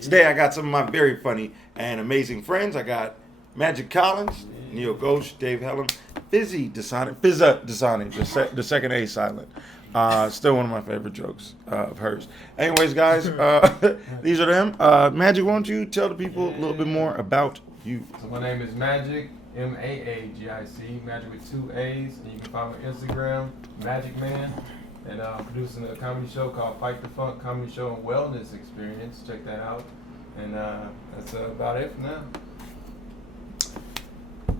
Today I got some of my very funny and amazing friends. I got Maagic Collins, Neel Ghosh, Dave Helem, Fizaa Dosani, the second A silent. Still one of my favorite jokes of hers. Anyways, guys, these are them. Maagic, why don't you tell the people a little bit more about you? So my name is Maagic, Maagic, Maagic with 2 A's, and you can find me on Instagram, Maagic Man, and I'm producing a comedy show called Fight the Funk Comedy Show and Wellness Experience. Check that out, and that's about it for now.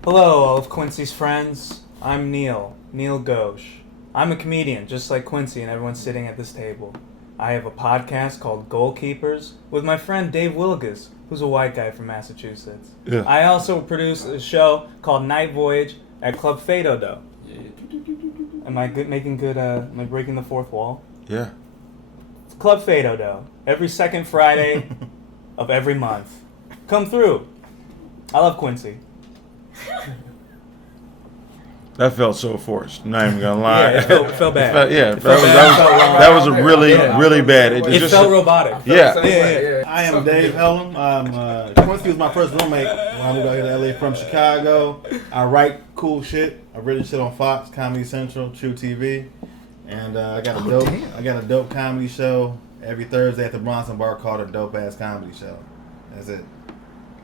Hello, all of Quincy's friends. I'm Neel Ghosh. I'm a comedian, just like Quincy and everyone sitting at this table. I have a podcast called Goalkeepers with my friend Dave Helem, who's a white guy from Massachusetts. Yeah. I also produce a show called Night Voyage at Club Fado. Yeah. Am I making good? Am I breaking the fourth wall? Yeah. It's Club Fado, every second Friday of every month. Come through. I love Quincy. That felt so forced. I'm not even gonna lie. Yeah, it felt bad. That was a really bad. It felt robotic. Yeah. I am Dave Helem. Quincy was my first roommate when I moved out here to LA from Chicago. I write cool shit. I really shit on Fox, Comedy Central, True TV, and I got a dope comedy show every Thursday at the Bronson Bar called a Dope Ass Comedy Show. That's it.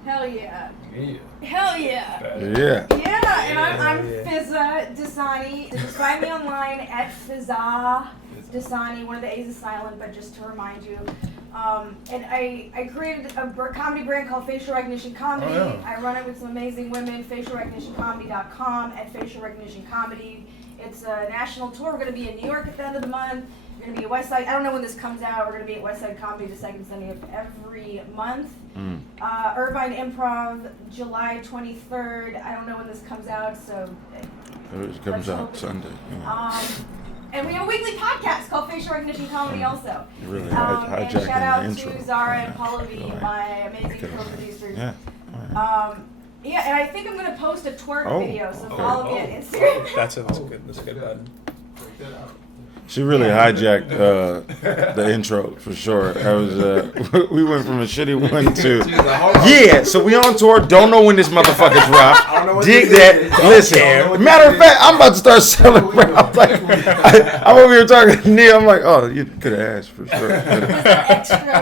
Hell yeah. Yeah. Hell yeah. Yeah. Yeah, and I'm Fizaa Dosani. Just find me online at Fizaa Dosani. One of the A's is silent, but just to remind you. And I created a comedy brand called Facial Recognition Comedy. Oh, yeah. I run it with some amazing women. FacialRecognitionComedy.com at Facial Recognition Comedy. It's a national tour. We're going to be in New York at the end of the month. We're going to be at Westside. I don't know when this comes out. We're going to be at Westside Comedy the second Sunday of every month. Irvine Improv, July 23rd. I don't know when this comes out, so It comes out Sunday. Yeah. And we have a weekly podcast called Facial Recognition Comedy also. You're really And hijacking shout out the intro. to Zara and Paula V, Right. my amazing co-producers. Yeah. Yeah, and I think I'm gonna post a twerk Oh. video, so follow me on Instagram. That's a good button. Break that out. She really hijacked the intro for sure. That was we went from a shitty one to yeah. So we on tour. Don't know when this motherfucker's drop. Dig that. Listen. Matter of fact, I'm about to start celebrating. I'm like, I'm over here talking to Neel. I'm like, oh, you could have asked for sure.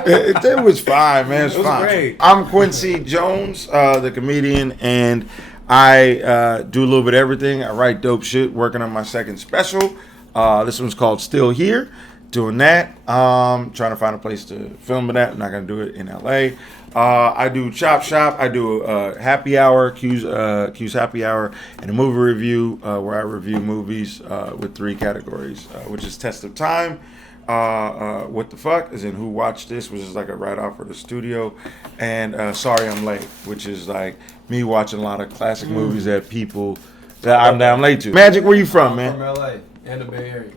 It was fine, man. It was fine. Great. I'm Quincy Jones, the comedian, and I do a little bit of everything. I write dope shit. Working on my second special. This one's called Still Here. Doing that. Trying to find a place to film it at. I'm not going to do it in LA. I do Chop Shop. I do Happy Hour, Q's Happy Hour, and a movie review where I review movies with 3 categories, which is Test of Time, What the Fuck, as in Who Watched This, which is like a write-off for the studio, and Sorry I'm Late, which is like me watching a lot of classic movies that people that I'm late to. Maagic, where you from, man? I'm from LA and the Bay Area.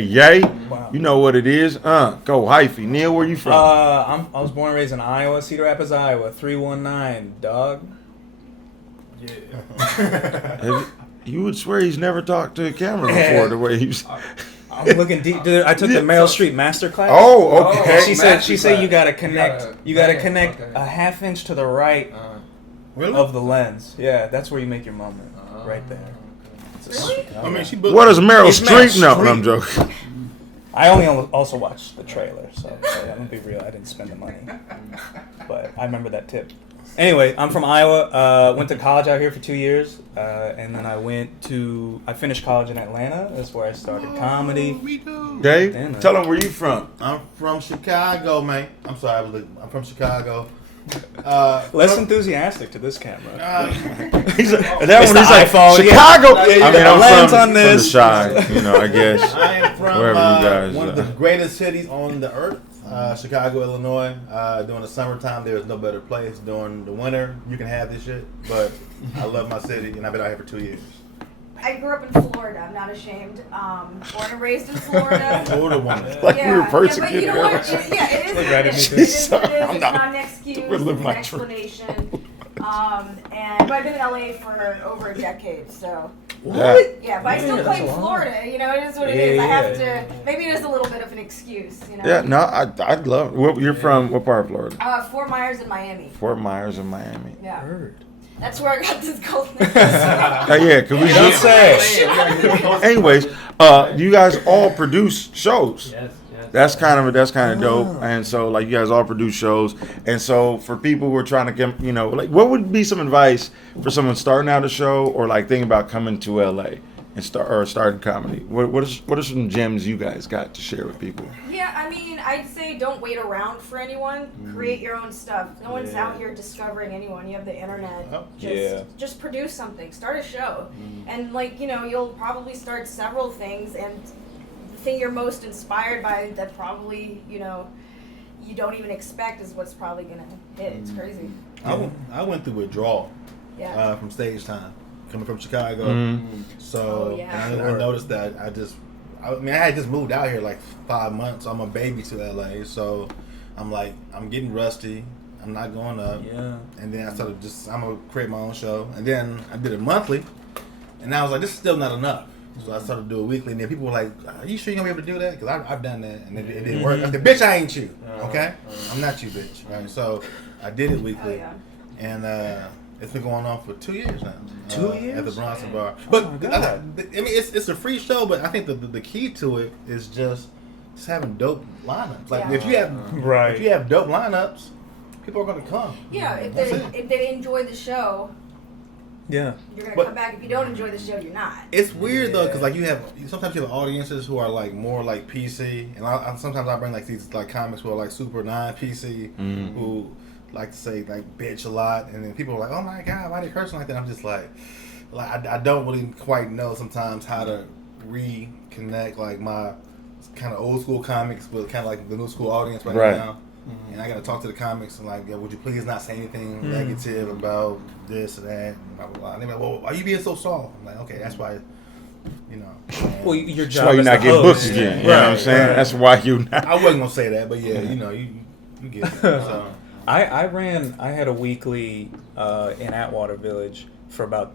Yay. Wow. You know what it is. Go hyphy. Neel, where you from? I was born and raised in Iowa, Cedar Rapids, Iowa. 319, dog. Yeah. You would swear he's never talked to a camera before the way he's. I'm looking deep. Dude, I took the Meryl Streep masterclass. Oh, okay. She said you gotta connect. You gotta connect okay. a half inch to the right of the lens. Yeah, that's where you make your moment. Right there. Really? I mean, she What does Meryl It's Meryl Streep know? Streep. No, I'm joking. I only also watched the trailer, so I'm gonna be real. I didn't spend the money, but I remember that tip. Anyway, I'm from Iowa. Went to college out here for 2 years, and then I finished college in Atlanta. That's where I started comedy. Dave, Damn. tell him where you from. I'm from Chicago, man. I'm sorry, I'm from Chicago. Less enthusiastic to this camera. He's like, It's the iPhone, Chicago. yeah. I mean, The I'm lens from on this. the shy, I guess. I am from Wherever you guys, one of the greatest cities on the earth, Chicago, Illinois. During the summertime, there's no better place. During the winter, you can have this shit, but I love my city, and I've been out here for 2 years. I grew up in Florida. I'm not ashamed. Born and raised in Florida. Florida woman. Like we were persecuted. Yeah, but you know what? Yeah, it is. Look right at me, It too. is what it is. I'm It's not not an excuse. reliving It's my an truth. explanation. But I've been in LA for over a decade, so. What? Yeah, but I still that's claim a lot. Florida. You know, it is what it is. I have to. Maybe it is a little bit of an excuse. You know. Yeah, no, I'd love. You're from what part of Florida? Fort Myers and Miami. Fort Myers and Miami. Yeah. Heard. That's where I got this gold. Yeah, cause we Don't just. say. Anyways, you guys all produce shows. Yes. That's kind of dope. And so like you guys all produce shows. And so for people who are trying to get, like what would be some advice for someone starting out a show or like thinking about coming to LA and starting comedy? What are some gems you guys got to share with people? Yeah, I mean, I'd say don't wait around for anyone. Create your own stuff. No one's out here discovering anyone. You have the internet. Just produce something. Start a show. And like, you'll probably start several things, and the thing you're most inspired by that probably, you don't even expect is what's probably going to hit. It's crazy. I went through withdrawal from stage time, coming from Chicago. So I noticed that I had just moved out here like 5 months. So I'm a baby to LA. So I'm like, I'm getting rusty. I'm not going up. Yeah. And then I started I'm going to create my own show. And then I did it monthly. And I was like, this is still not enough. So I started to do it weekly. And then people were like, are you sure you're going to be able to do that? Because I've done that. And it didn't work. I said, bitch, I ain't you. Okay? I'm not you, bitch. Right? So I did it weekly. And it's been going on for 2 years now. 2 years? At the Bronson Bar. But Oh, I mean, it's a free show, but I think the key to it is just having dope lineups. Like if you have dope lineups, people are going to come. Yeah, if they enjoy the show, you're going to come back. If you don't enjoy the show, you're not. It's weird though, because like sometimes you have audiences who are like more like PC, and sometimes I bring like these like comics who are like super non-PC who like to say like bitch a lot, and then people are like, oh my god, why they cursing like that? I'm just like I don't really quite know sometimes how to reconnect like my kind of old school comics with kind of like the new school audience right now. And I got to talk to the comics and like, would you please not say anything negative about this or that, and blah blah blah. And they're like, well, why are you being so soft? I'm like, okay, that's why, Well, your That's job why you're is not to getting host. booked again. You know what I'm saying? That's why you not. I wasn't gonna say that, but yeah, you get it. So. I had a weekly in Atwater Village for about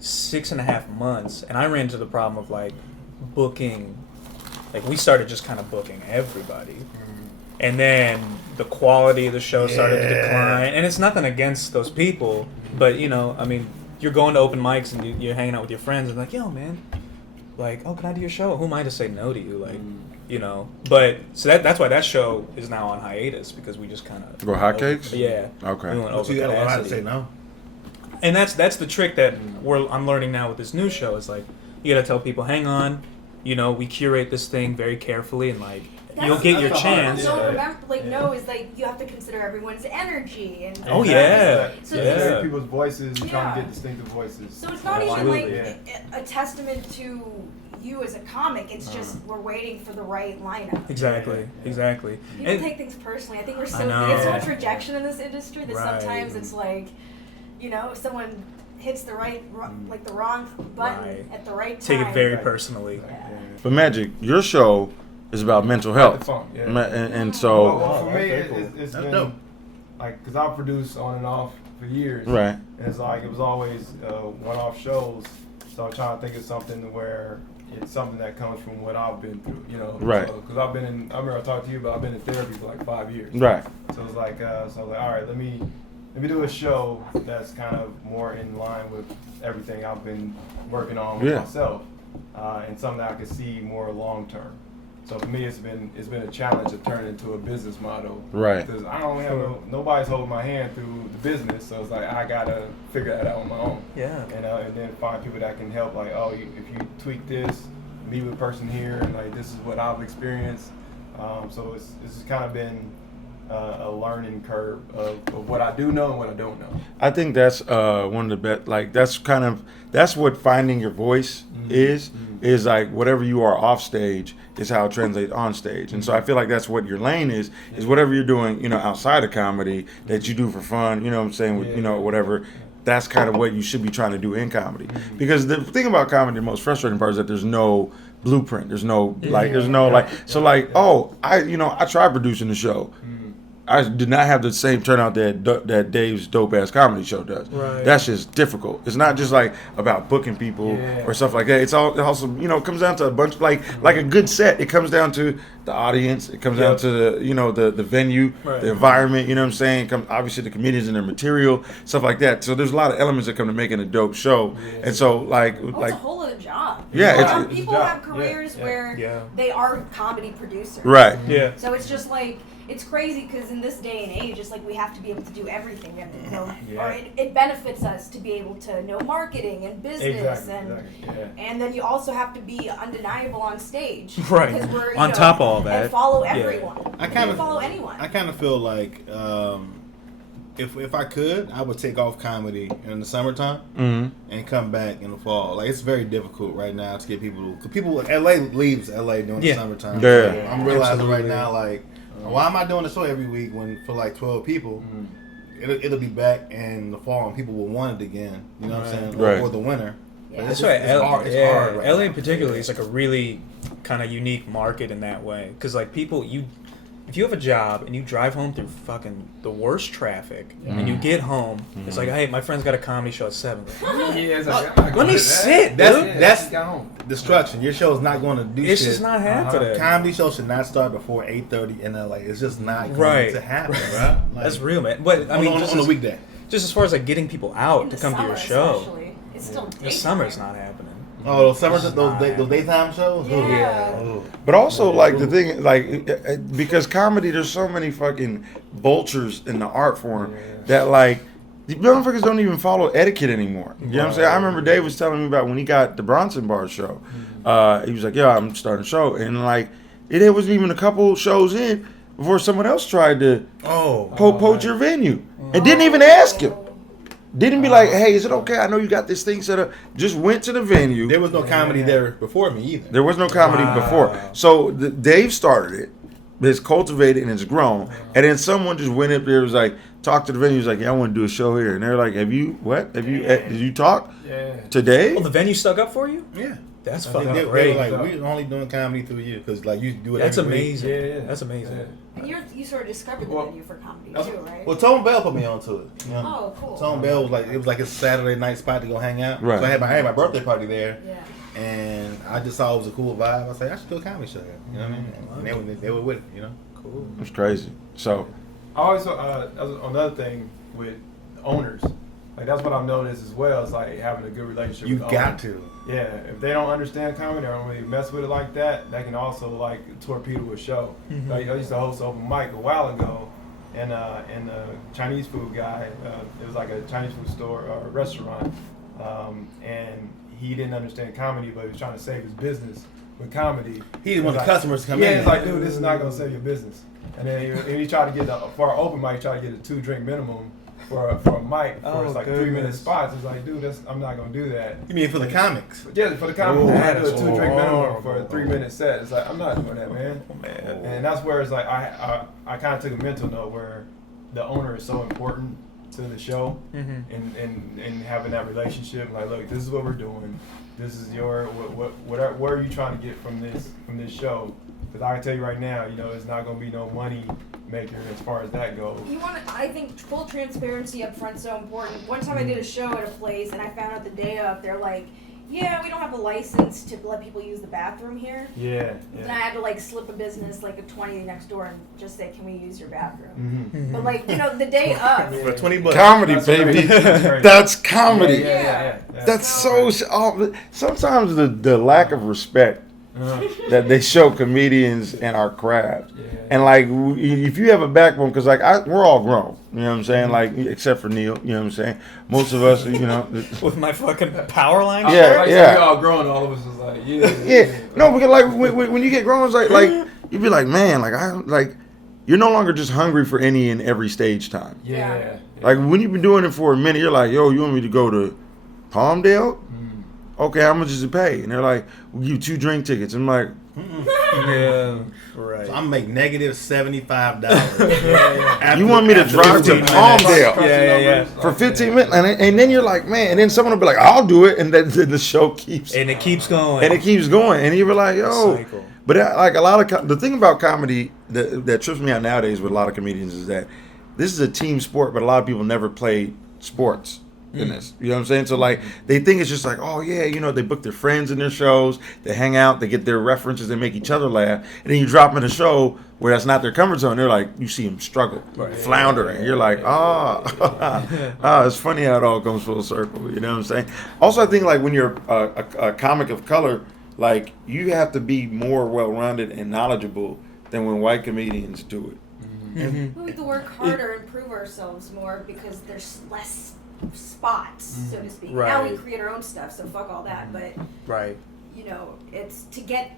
6.5 months, and I ran into the problem of like booking, like we started just kind of booking everybody, and then the quality of the show started to decline. And it's nothing against those people, but I mean, you're going to open mics and you're hanging out with your friends and like, yo man, like, oh, can I do your show? Who am I to say no to you? Like, but so that's why that show is now on hiatus, because we just kind of Go hotcakes? Yeah. Okay. We went But over you gotta learn how to capacity. say no. And that's the trick that I'm learning now with this new show. Is like, you gotta tell people, hang on, we curate this thing very carefully, and like you'll get your chance. No, remember, no is like you have to consider everyone's energy and. Oh yeah, So yeah. People's voices, trying to get distinctive voices. So it's not even like Absolutely. a testament to you as a comic. It's just we're waiting for the right lineup. Exactly. People And take things personally. I think we know. get so much rejection in this industry that Right. sometimes it's like, if someone hits the wrong button Right. at the right time. take it very personally. Yeah. But Magic, your show is about mental health. Funk, yeah. And so, Well, for me, that's cool. it's That's been dope. like, because I've produced on and off for years. right. And it's like, it was always one-off shows. So I'm trying to think of something where it's something that comes from what I've been through, Right. Because I remember I talked to you about, I've been in therapy for like 5 years. Right. So it's like, all right, let me do a show that's kind of more in line with everything I've been working on with myself, and something that I can see more long term. So for me, it's been a challenge to turn it into a business model. Right. Because I don't have nobody's holding my hand through the business, so it's like I gotta figure that out on my own. Yeah. And then find people that can help. Like, if you tweak this, meet with a person here, and like this is what I've experienced. So it's just kind of been a learning curve of what I do know and what I don't know. I think that's one of the best. Like that's what finding your voice is like whatever you are off stage is how it translates on stage. And so I feel like that's what your lane is whatever you're doing, outside of comedy that you do for fun. You know what I'm saying? With, whatever. That's kind of what you should be trying to do in comedy. Because the thing about comedy, the most frustrating part is that there's no blueprint. There's no I tried producing the show. I did not have the same turnout that Dave's dope ass comedy show does. Right. That's just difficult. It's not just like about booking people or stuff like that. It's also it comes down to a bunch like a good set. It comes down to the audience. It comes down to the venue, the environment. You know what I'm saying? Obviously the comedians and their material, stuff like that. So there's a lot of elements that come to making a dope show. And so it's a whole other job. Yeah, people have careers where they are comedy producers. Right. Yeah. So it's just like. It's crazy because in this day and age, it's like we have to be able to do everything. We have to know, or it benefits us to be able to know marketing and business, and then you also have to be undeniable on stage, right? Because we're on top of all that, and follow everyone. I kind of follow anyone. I kind of feel like if I could, I would take off comedy in the summertime and come back in the fall. Like it's very difficult right now to get people. Cause people, LA leaves LA during the summertime. Yeah. So I'm realizing right now, like. Why am I doing the show every week when for like 12 people? It'll be back in the fall and people will want it again. You know what I'm saying? Or the winter. Yeah. That's right. It's hard right LA now. particularly is like a really kind of unique market in that way because like people if you have a job and you drive home through fucking the worst traffic and you get home, it's like, hey, my friend's got a comedy show at 7. It's like, Let me sit. That's destruction. Your show is not going to do It's shit. just not happening. Comedy show should not start before 8:30 in LA. It's just not going to happen, right? Like, That's real, man. But I mean, on a weekday. Just as far as like getting people out to come to your show, especially. It's still the summer's not happening. Oh, those summer, those daytime shows. Yeah. Oh. But also, like, the thing, like, because comedy, there's so many fucking vultures in the art form that, like, the motherfuckers don't even follow etiquette anymore. You know what I'm saying? I remember Dave was telling me about when he got the Bronson Bar show. He was like, yeah, I'm starting a show. And, like, it wasn't even a couple shows in before someone else tried to poach your venue. And didn't even ask him. Didn't be like, hey, is it okay? I know you got this thing set up. Just went to the venue. There was no comedy there before me either. There was no comedy before. So Dave started it. It's cultivated and it's grown. And then someone just went up there and was like, talked to the venue. He was like, yeah, I want to do a show here. And they're like, did you talk today? Oh, the venue stuck up for you? Yeah. That's They fucking were great. like, we're only doing comedy through you because like you do it. That's every amazing. Week. Yeah. That's amazing. And you sort of discovered the venue for comedy too, right? Well, Tone Bell put me onto it. You know? Oh, cool. Tone Bell was like his Saturday night spot to go hang out. Right. So I had my birthday party there. Yeah. And I just saw it was a cool vibe. I was like, I should do a comedy show here. You know what I mean? And they were with it, you know? Cool. It's crazy. So I always another thing with owners, like that's what I've noticed as well. It's like having a good relationship. You with got owners. to. Yeah, if they don't understand comedy, or don't really mess with it like that, that can also like torpedo a show. Like I used to host an open mic a while ago, and the Chinese food guy, it was like a Chinese food store or restaurant, and he didn't understand comedy, but he was trying to save his business with comedy. He didn't want the like, customers to come in. Yeah, he's like, dude, this is not gonna save your business. And then he tried to get for our open mic, he tried to get a 2-drink minimum for a mic for it's like 3-minute spots. It's like, dude, I'm not gonna do that. You mean for the comics? Yeah, for the comics, Ooh, I had to do a that's 2-drink minimum horrible. for a 3-minute set. It's like, I'm not doing that, man. And that's where it's like I kind of took a mental note where the owner is so important to the show and having that relationship. Like, look, this is what we're doing. This is your what are you trying to get from this show? Because I can tell you right now, it's not gonna be no money maker as far as that goes. I think full transparency up front is so important. One time I did a show at a place and I found out the day of, they're like, yeah, we don't have a license to let people use the bathroom here. Yeah. And I had to like slip a business like a 20 next door and just say, can we use your bathroom? But like, the day of. For $20. comedy, That's baby. right. That's comedy. Yeah. That's so. Sometimes the lack of respect that they show comedians and our craft, and like if you have a backbone, because like we're all grown, you know what I'm saying? Like except for Neel, you know what I'm saying? Most of us, With my fucking power line. Yeah. We all grown. All of us was like, yeah. No, because like when you get grown, it's like you be like, man, like you're no longer just hungry for any and every stage time. Yeah. Like when you've been doing it for a minute, you're like, yo, you want me to go to Palmdale? Okay, how much does it pay? And they're like, we'll give you 2 drink tickets. I'm like, Yeah. Right. So I'm make negative $75. you want me to drive to 15 minutes. Palmdale Yeah. for 15 minutes? And then you're like, man, and then someone will be like, I'll do it. And then the show keeps, And it keeps going. and it keeps going. And you be like, yo, Cycle. But like a lot of the thing about comedy that trips me out nowadays with a lot of comedians is that this is a team sport, but a lot of people never play sports in this. You know what I'm saying? So like they think it's just like, oh yeah, you know, they book their friends in their shows, they hang out, they get their references, they make each other laugh, and then you drop them in a show where that's not their comfort zone. They're like, you see them struggle, floundering. You're like, it's funny how it all comes full circle. You know what I'm saying? Also, I think like when you're a comic of color, like you have to be more well-rounded and knowledgeable than when white comedians do it. We have to work harder and prove ourselves more because there's less spots, so to speak. Right. Now we create our own stuff, so fuck all that. But Right. you know, it's to get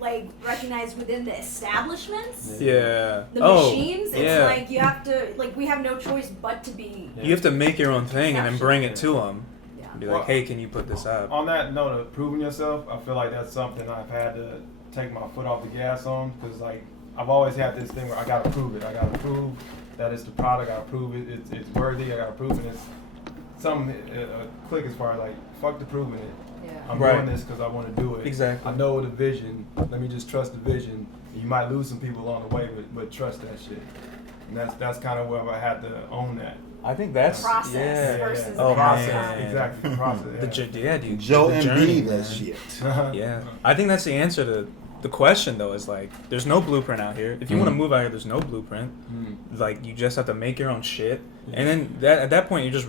like recognized within the establishments, Yeah. the machines. It's yeah. like you have to we have no choice but to be. You have to make your own thing and then bring it to them. Yeah. Be like, hey, can you put this up? On that note of proving yourself, I feel like that's something I've had to take my foot off the gas on, because like I've always had this thing where I gotta prove it. I gotta prove that it's the product. I gotta prove it's worthy. I gotta prove it. It's some click as far as like fuck the proving it. Yeah. I'm Right. doing this because I want to do it. Exactly. I know the vision. Let me just trust the vision. You might lose some people along the way, but trust that shit. And that's kind of where I had to own that. I think that's Process yeah. versus Oh, the process. outcome. Exactly. The process. Dude. Joe the and journey, B, man. that shit. Yeah, I think that's the answer to the question though. Is like, there's no blueprint out here. If you want to move out here, there's no blueprint. Like, you just have to make your own shit, and then at that point, you're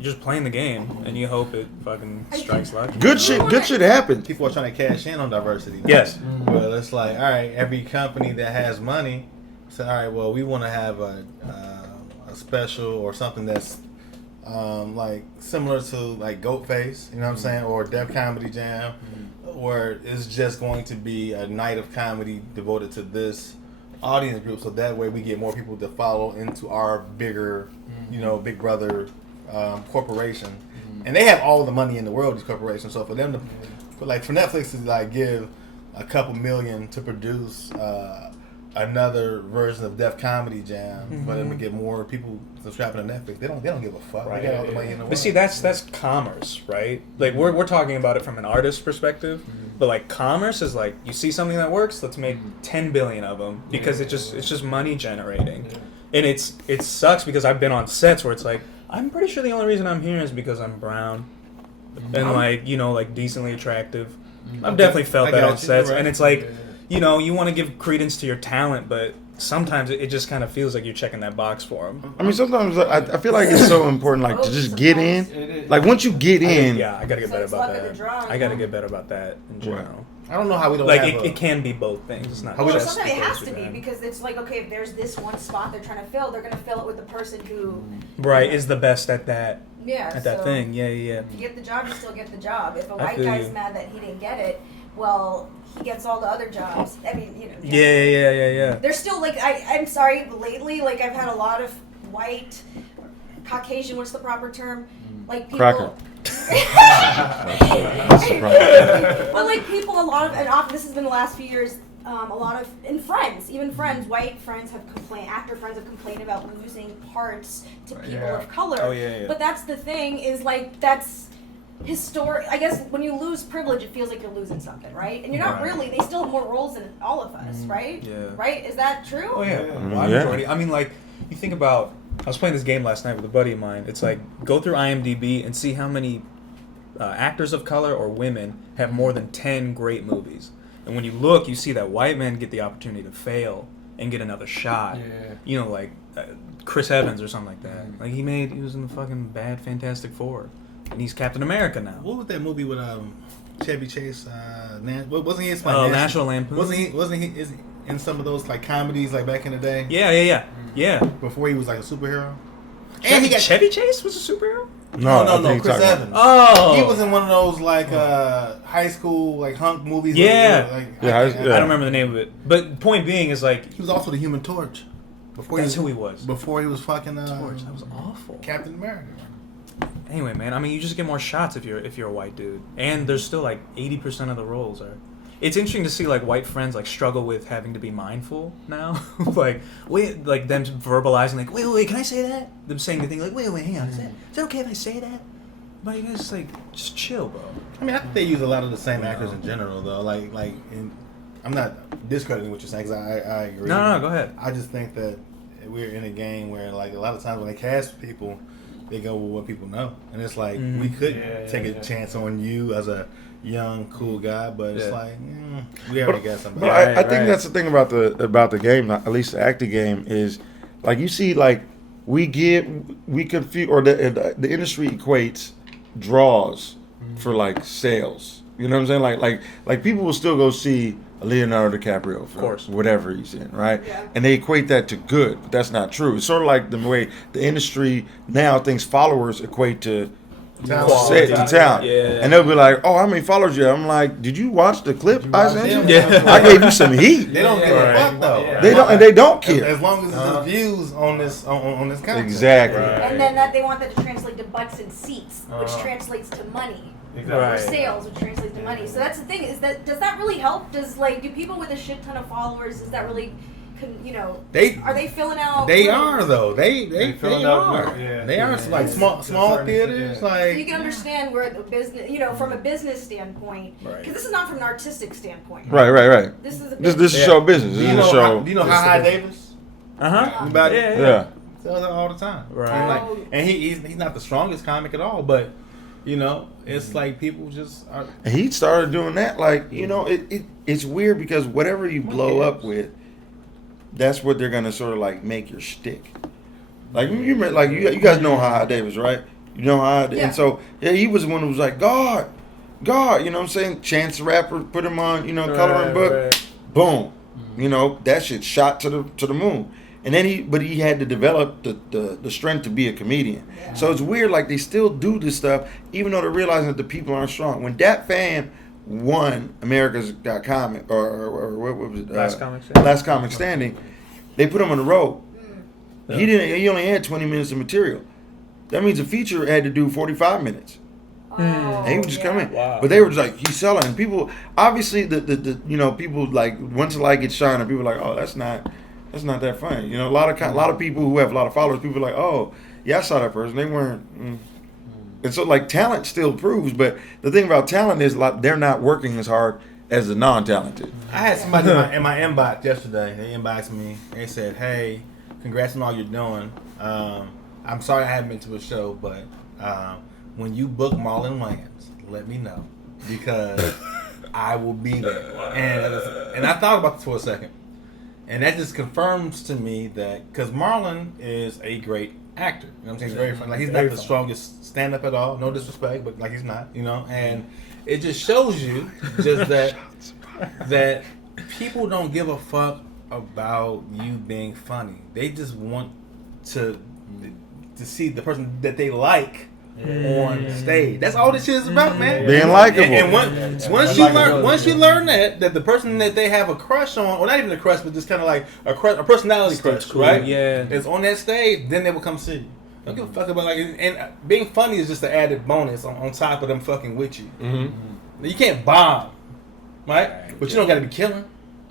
just playing the game, and you hope it fucking strikes lucky. Good shit happens. People are trying to cash in on diversity now. Yes. Well, it's like, all right, every company that has money said, all right, well, we want to have a special or something that's like similar to like Goat Face, you know what I'm saying, or Def Comedy Jam, where it's just going to be a night of comedy devoted to this audience group, so that way we get more people to follow into our bigger, you know, Big Brother corporation. And they have all the money in the world, these corporations. So for them to, for Netflix to like give a couple million to produce another version of Def Comedy Jam, for them to get more people subscribing to Netflix, they don't give a fuck. Right. They got all the money in the world. But see, that's commerce, right? Like, we're talking about it from an artist perspective, but like commerce is like, you see something that works, let's make 10 billion of them, because it's just money generating. And it sucks because I've been on sets where it's like, I'm pretty sure the only reason I'm here is because I'm brown and like, you know, like decently attractive. I've definitely felt that on sets, and it's like, you know, you want to give credence to your talent, but sometimes it just kind of feels like you're checking that box for them. I mean, sometimes I feel like it's so important, like, to just get in. Like, once you get in, I gotta get better It's about luck of the that. draw, I gotta get better about that in general. I don't know how we don't Like, have it can be both things. It's not How we Well, just sometimes it has because to you're be, down. because it's like, okay, if there's this one spot they're trying to fill, they're going to fill it with the person who... Right, is the best at that so thing. Yeah. If you get the job, you still get the job. If a I white feel guy's you. mad that he didn't get it, well, he gets all the other jobs. I mean, you know... Yeah. There's still, like, I'm sorry, lately, like, I've had a lot of white, Caucasian, what's the proper term? Like, people... Cracker. But like people, a lot of, and often this has been the last few years, a lot of, and friends, even friends, white friends have complained, actor friends have complained about losing parts to people of color. Oh, yeah. But that's the thing, is like, that's historic. I guess when you lose privilege, it feels like you're losing something, right? And you're not really, they still have more roles than all of us, right? Yeah. Right? Is that true? Oh yeah. Yeah. Majority. I mean, like, you think about. I was playing this game last night with a buddy of mine. It's like, go through IMDb and see how many actors of color or women have more than 10 great movies. And when you look, you see that white men get the opportunity to fail and get another shot. Yeah. You know, like Chris Evans or something like that. Like, he was in the fucking bad Fantastic Four, and he's Captain America now. What was that movie with Chevy Chase? Wasn't he? National Lampoon. Wasn't he? Is in some of those like comedies like back in the day? Yeah. Before he was like a superhero. And Chevy Chase was a superhero? I No. think Chris you're talking about- Evans. Oh. He was in one of those like high school like hunk movies. Yeah. Yeah, I yeah. I don't remember the name of it. But point being is like, He was also the Human Torch. that's who he was. Before he was fucking Torch. That was awful. Captain America. Anyway, man, I mean, you just get more shots if you're a white dude, and there's still like 80% of the roles are. It's interesting to see like white friends like struggle with having to be mindful now, like like them verbalizing like wait, can I say that? Them saying the thing like wait, hang on, is that okay if I say that? But you guys like just chill, bro. I mean, I think they use a lot of the same actors in general, though. Like in I'm not discrediting what you're saying, 'cause I agree. No, go ahead. I just think that we're in a game where, like, a lot of times when they cast people, they go with what people know, and it's like we could take a chance on you as a young, cool guy, but it's like we already got somebody. But I think that's the thing about the game, at least the acting game, is like you see, like we confuse, or the industry equates draws for like sales. You know what I'm saying? Like people will still go see a Leonardo DiCaprio film, of course, whatever he's in, right? Yeah. And they equate that to good, but that's not true. It's sort of like the way the industry now thinks followers equate to talent. Yeah. And they'll be like, "Oh, how many followers you have?" I'm like, "Did you watch the clip I sent you? Yeah. I gave you some heat." They don't give a fuck though. Yeah. They don't care. As long as there's views on this on this content. Exactly. And then that they want that to translate to butts and seats, which translates to money. Exactly. Or Right. sales, which translates to money. So that's the thing. Does that really help? Do people with a shit ton of followers? Does that really, are they filling out? They are though. They filling out are. work, yeah. They are Yeah. like small theaters. So you Like can understand where the business, from a business standpoint, Right. because this is not from an artistic standpoint. Right. This is a This business. is show business. do This you is a know show. do you know Hi Davis? About it? Yeah. Sells it all the time. Right. And, like, and he's not the strongest comic at all, but it's like people just are. And he started doing that. Like, it's weird because whatever you blow up with, that's what they're gonna sort of like make your shtick. Like you guys know Ha Davis, right? You know Ha, Yeah. and so he was the one who was like, God, you know what I'm saying? Chance the Rapper put him on, coloring book, Right. boom, that shit shot to the moon. And then he had to develop the strength to be a comedian. Yeah. So it's weird, like they still do this stuff, even though they're realizing that the people aren't strong. When Dat Fam won America's Got Comic, or what was it? Last Comic Standing, they put him on the road. He only had 20 minutes of material. That means a feature had to do 45 minutes. Oh, And he would just come in. Wow. But they were just like, he's selling. And people, obviously, the people like, once the light gets shining, people are like, oh, that's not that funny. A lot of people who have a lot of followers, people are like, oh, yeah, I saw that person. They weren't. And so, like, talent still proves. But the thing about talent is, like, they're not working as hard as the non-talented. I had somebody in my inbox yesterday. They inboxed me. They said, "Hey, congrats on all you're doing. I'm sorry I haven't been to a show, but when you book Marlon Wayans, let me know because I will be there." And I thought about this for a second, and that just confirms to me that because Marlon is a great actor. You know what I'm saying? He's very funny. Like, he's not the strongest stand-up at all. No disrespect, but like he's not. And it just shows you just that people don't give a fuck about you being funny. They just want to see the person that they like on stage. That's all this shit is about, man. Being likable. And once you learn that the person that they have a crush on, or not even a crush, but just kind of like a personality crush, cool, right? yeah. Is on that stage, then they will come see you. Don't give a fuck about and being funny is just an added bonus on top of them fucking with you. Mm-hmm. You can't bomb, right? But you don't got to be killing.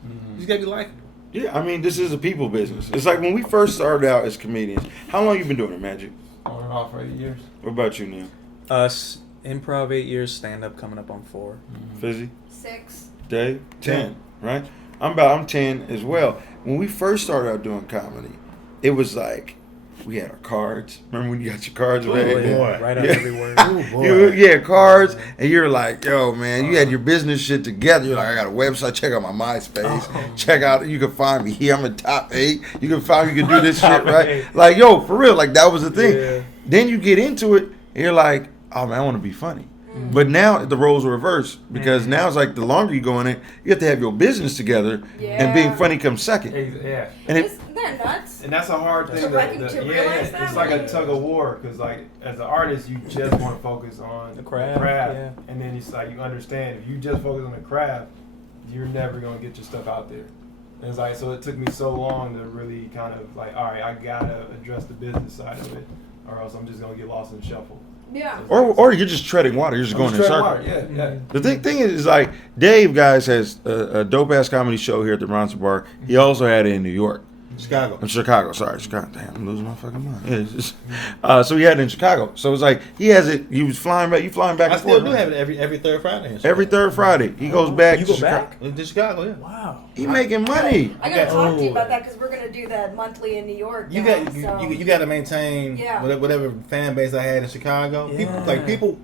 You just got to be likable. Yeah, I mean, this is a people business. It's like when we first started out as comedians. How long you been doing it, Magic? On and off for 8 years. What about you, Neel? Improv 8 years, stand up coming up on 4. Fizzy? 6. Dave? 10, right? I'm 10 as well. When we first started out doing comedy, it was like we had our cards. Remember when you got your cards ready? boy. Right on Yeah. every word. Cards, and you're like, yo, man, you had your business shit together. You're like, I got a website. Check out my MySpace. Check out. You can find me here. I'm in top 8. You can find me. You can do this shit, right? Like, yo, for real. Like, that was the thing. Yeah. Then you get into it, and you're like, oh man, I want to be funny. But now the roles are reversed because now it's like the longer you go in it, you have to have your business together, and being funny comes second. Yeah. And it, Isn't that nuts? And that's a hard thing. To realize that? It's like a tug of war because, like, as an artist, you just want to focus on The craft, yeah. and then it's like you understand if you just focus on the craft, you're never gonna get your stuff out there. And it's like so it took me so long to really kind of like, all right, I gotta address the business side of it, or else I'm just gonna get lost in the shuffle. Yeah. or you're just treading water. You're just going in a circle. Yeah. The thing is like Dave, guys, has a dope ass comedy show here at the Ronson Bar. He also had it in New York. Chicago. In Chicago, sorry, Chicago. Damn, I'm losing my fucking mind. Yeah, it's just, so he had it in Chicago. So it's like he has it. He was flying back. You flying back I and still forth. do have it every third Friday. In Chicago. Every third Friday, he goes back. You to go Chicago. back? To Chicago, yeah. Wow. He making money. I gotta talk to you Oh. about that because we're gonna do that monthly in New York. You now, got so. you got to maintain Yeah. whatever fan base I had in Chicago. Yeah.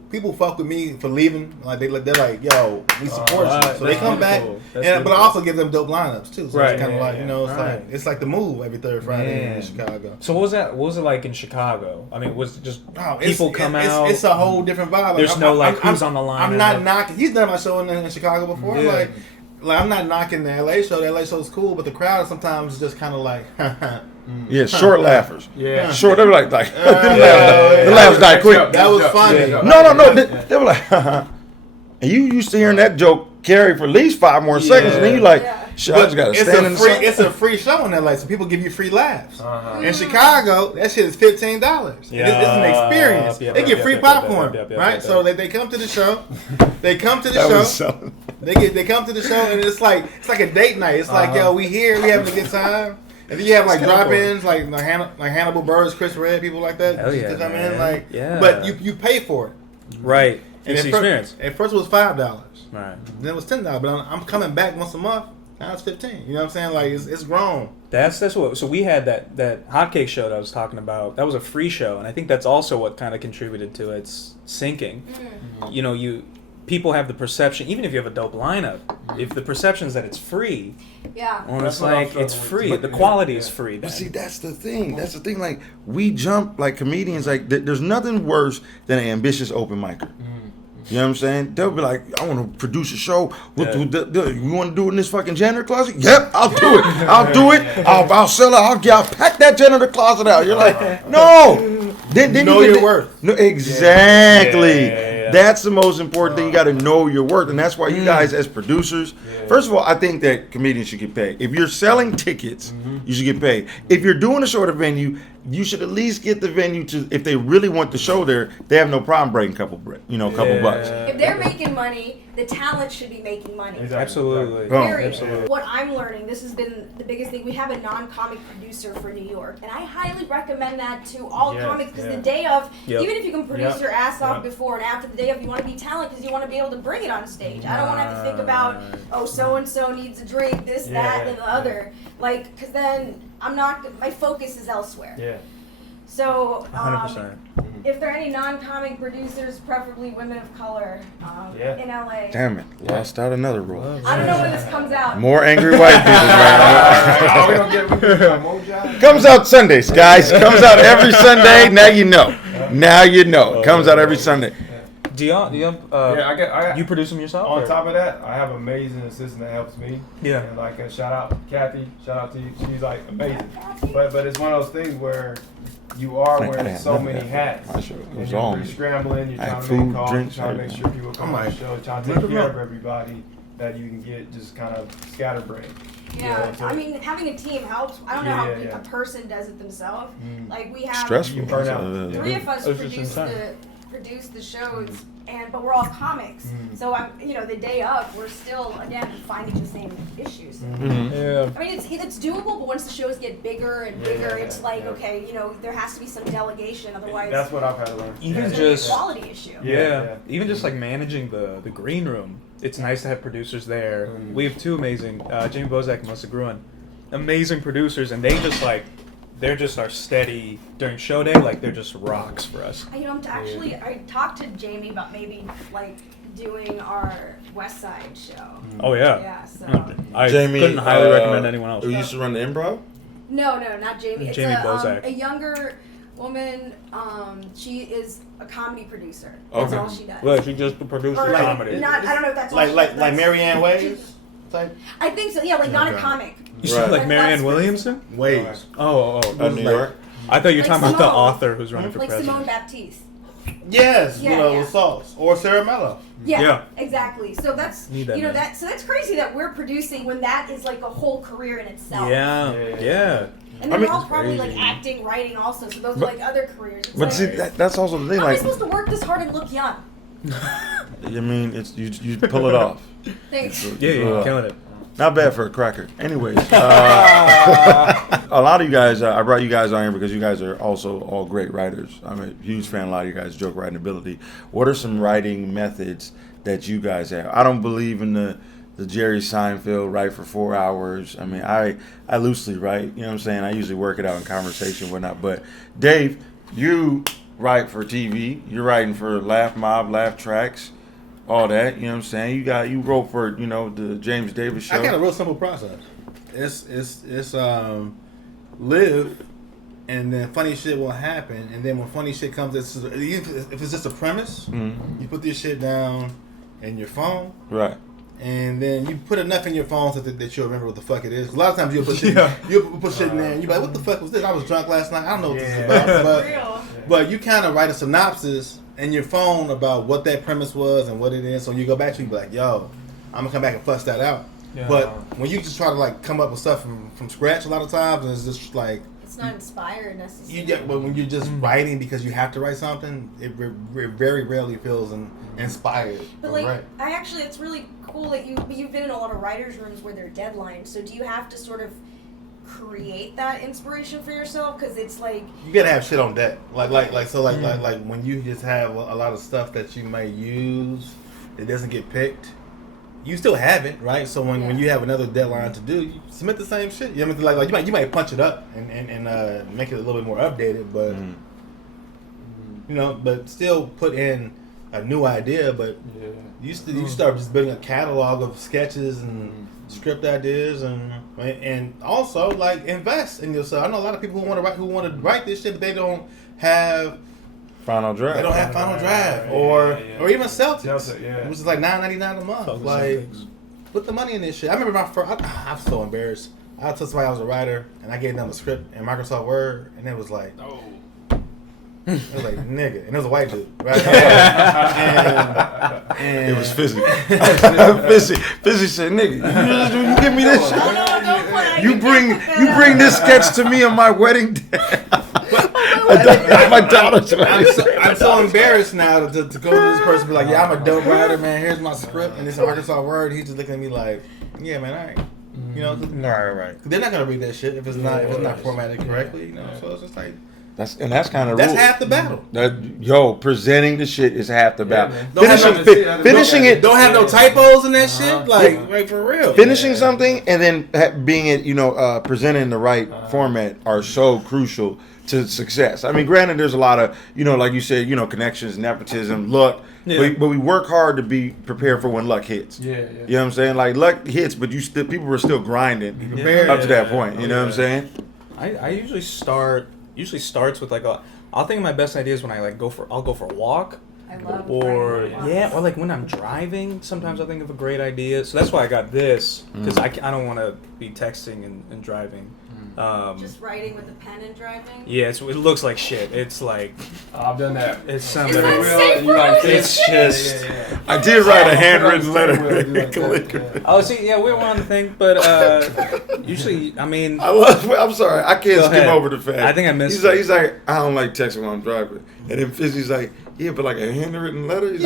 People fuck with me for leaving. Like they're like, yo, we support wow. you. So they That's come back, beautiful. That's but I beautiful. also give them dope lineups too. So Right. it's kind of Yeah, like yeah. it's like the move every third Friday Man. in Chicago. So what was that? What was it like in Chicago? I mean, was it just Oh, people come out? It's a whole different vibe. There's no, like, who's on the lineup. I'm not knocking. He's done my show in Chicago before. Yeah. Like I'm not knocking the LA show. The LA show's cool, but the crowd sometimes is just kind of like. Yeah, short laughers. Yeah. Short. They were like, the yeah. laughs die quick. That was funny. No. They were like, and you used to hearing that joke carry for at least 5 more seconds, and then you like, Yeah. shit, I just gotta stand in the sun. It's a free show in LA, so people give you free laughs. Uh-huh. In Chicago, that shit is $15. Yeah. It's an experience. Yep, They yep, get yep, free yep, popcorn, yep, yep, right? yep, So yep. they come to the show. They come to the That show. was so. They come to the show, and it's like a date night. It's like, yo, we here, we having a good time. And then you have like drop-ins, like Hannibal Buress, Chris Red, people like that Hell yeah, to come man. in, like. Yeah. But you pay for it. Right. And It's the at fir- experience. At first it was $5. Right. Then it was $10. But I'm coming back once a month. Now it's 15. You know what I'm saying? Like it's grown. That's what. So we had that hotcake show that I was talking about. That was a free show, and I think that's also what kind of contributed to its sinking. You know, people have the perception, even if you have a dope lineup, if the perception is that it's free, Yeah. well, That's it's what I'm like it's struggling free. with. The quality is free. But then. see, that's the thing. That's the thing. Like, we jump like comedians. Like, there's nothing worse than an ambitious open micer. You know what I'm saying? They'll be like, I want to produce a show. You want to do it in this fucking janitor closet? Yep, I'll do it. I'll do it. I'll sell it. I'll pack that janitor closet out. You're like, no. Then Know you your worth. No, exactly. Yeah. That's the most important thing. You got to know your worth, and that's why you guys, as producers, first of all, I think that comedians should get paid. If you're selling tickets, you should get paid. If you're doing a show at a venue, you should at least get the venue to. If they really want the show there, they have no problem breaking a couple bucks. If they're making money, the talent should be making money. Exactly. Absolutely. Oh. Period. Absolutely. What I'm learning, this has been the biggest thing. We have a non-comic producer for New York, and I highly recommend that to all Yes, comics because yeah. the day of, Yep. even if you can produce Yep. your ass off Yep. before and after the day of, you want to be talented because you want to be able to bring it on stage. I don't want to have to think about, oh, so and so needs a drink, this, that, Yeah, and the other. Like, because then I'm not. My focus is elsewhere. Yeah. So, 100%. if there are any non-comic producers, preferably women of color, Yeah. in LA. Damn it, lost out another rule. I don't know when this comes out. More angry white people, man. Oh, we don't get more jobs. Comes out Sundays, guys. Comes out every Sunday. Now you know. Now you know. Comes out every Sunday. Do you I you produce them yourself? On or- top of that, I have an amazing assistant that helps me. Yeah. And like, shout out Kathy. Shout out to you. She's like amazing. But it's one of those things where you are I wearing had so none of many that. hats. My show And was you're on. scrambling. You're I had trying to make food, calls. drinks, You're trying to make everything. sure people come on the show. Trying to Look take at care that. of everybody that you can get just kind of scatterbrained. Yeah, so- I mean, having a team helps. I don't know how Yeah. a person does it themselves. Mm. Like we have Stressful. You burn out. three of us It's just produce the shows, but we're all comics. Mm. So the day of, we're still again finding the same issues. Mhm. Yeah. I mean, it's doable, but once the shows get bigger and bigger, it's like yeah. okay, there has to be some delegation, otherwise That's what I've had to learn. Even it's gonna be a just- quality issue. Yeah. Yeah. Even just like managing the green room. It's nice to have producers there. We have two amazing, Jamie Bozak and Melissa Gruen, amazing producers, and they're just our steady during show day. Like they're just rocks for us. I talked to Jamie about maybe like doing our West Side show. Oh yeah. Yeah, so. I Jamie, couldn't highly recommend anyone else. Who used to run the improv? No, not Jamie. It's Jamie Bozak. a younger woman. She is a comedy producer. That's Okay. all she does. Well, she just produced Or the like, comedy. not, I don't know if that's all Like she like does. like That's- Marianne Ways type I think so. Yeah, like not a Okay. comic. You Right. said like That's Marianne what- Williamson? Ways. Oh. New York. I thought you were Like talking about the Simone. author who's running for Like president. Simone Baptiste. Yes, Yeah, yeah. with sauce or Sarah Mello. Yeah, Yeah. exactly. So that's Need that, man. that's crazy that we're producing when that is like a whole career in itself. Yeah. And I then mean- we're all probably like Crazy. acting, writing also. So those are But- like other careers. It's But like, see, that's also the thing. how am I Like, supposed to work this hard and look young? I mean, it's you pull it off. Thanks. Yeah, Yeah. killing it. Not bad for a cracker. Anyways, a lot of you guys, I brought you guys on here because you guys are also all great writers. I'm a huge fan of a lot of you guys' joke writing ability. What are some writing methods that you guys have? I don't believe in the Jerry Seinfeld write for 4 hours. I mean, I loosely write. You know what I'm saying? I usually work it out in conversation and whatnot. But Dave, you write for TV. You're writing for Laugh Mob, Laugh Tracks. All that, you know what I'm saying? You wrote for, the James Davis show. I got a real simple process. It's live, and then funny shit will happen, and then when funny shit comes, if it's just a premise, you put this shit down in your phone, right? And then you put enough in your phone so that you'll remember what the fuck it is. 'Cause a lot of times you'll put shit, you'll put shit in there, and you're like, "What the fuck was this? I was drunk last night. I don't know what this is about." But you kind of write a synopsis in your phone about what that premise was and what it is. So you go back to, you be like, "Yo, I'm gonna come back and flesh that out." Yeah. But when you just try to like come up with stuff from scratch, a lot of times it's just like it's not inspired necessarily. But when you're just writing because you have to write something, it very rarely feels inspired. But like, it's really cool that you've been in a lot of writers' rooms where there are deadlines. So do you have to sort of create that inspiration for yourself? Because it's like you gotta have shit on deck. Like when you just have a lot of stuff that you may use, it doesn't get picked. You still have it, right? So when you have another deadline to do, you submit the same shit. You know what I mean? Like you might punch it up and make it a little bit more updated, but but still put in a new idea. But you start just building a catalog of sketches and script ideas and also like invest in yourself. I know a lot of people who want to write this shit, but they don't have final draft. They don't have final draft or even Celtics, which is like $9.99 a month. Like, put the money in this shit. I remember my first. I'm so embarrassed. I told somebody I was a writer, and I gave them the script in Microsoft Word, and it was like, it was like nigga, and it was a white dude, right? and it was Fizzy. Fizzy said, "Nigga, you give me this shit. You bring this sketch to me on my wedding day." My daughter's I'm so embarrassed now to go to this person and be like, "Yeah, I'm a dope writer, man. Here's my script," and it's a Microsoft Word. He's just looking at me like, "Yeah, man, all right." Right. They're not gonna read that shit if it's not formatted correctly. So it's just like. That's kind of half the battle. Presenting the shit is half the battle. Finishing it. Don't have no typos in that shit. Like for real. Finishing something and then being it, presented in the right format are so crucial to success. I mean, granted, there's a lot of, like you said, connections, nepotism, luck. Yeah. But we work hard to be prepared for when luck hits. You know what I'm saying? Like luck hits, but people were still grinding up to that point. You know what I'm saying? I usually starts with like I'll think of my best ideas when I'll go for a walk. I love or like when I'm driving, sometimes I think of a great idea. So that's why I got this, because I don't want to be texting and driving. Just writing with a pen and driving? Yeah, it looks like shit. It's like I've done that. It's something. It's just. I did write a handwritten letter. Oh, see, we were on the thing, but usually, I mean. I'm sorry, I can't skim over the fact. I think I missed. He's like, I don't like texting when I'm driving, and then Fizzy's like, yeah, but like a handwritten letter. He's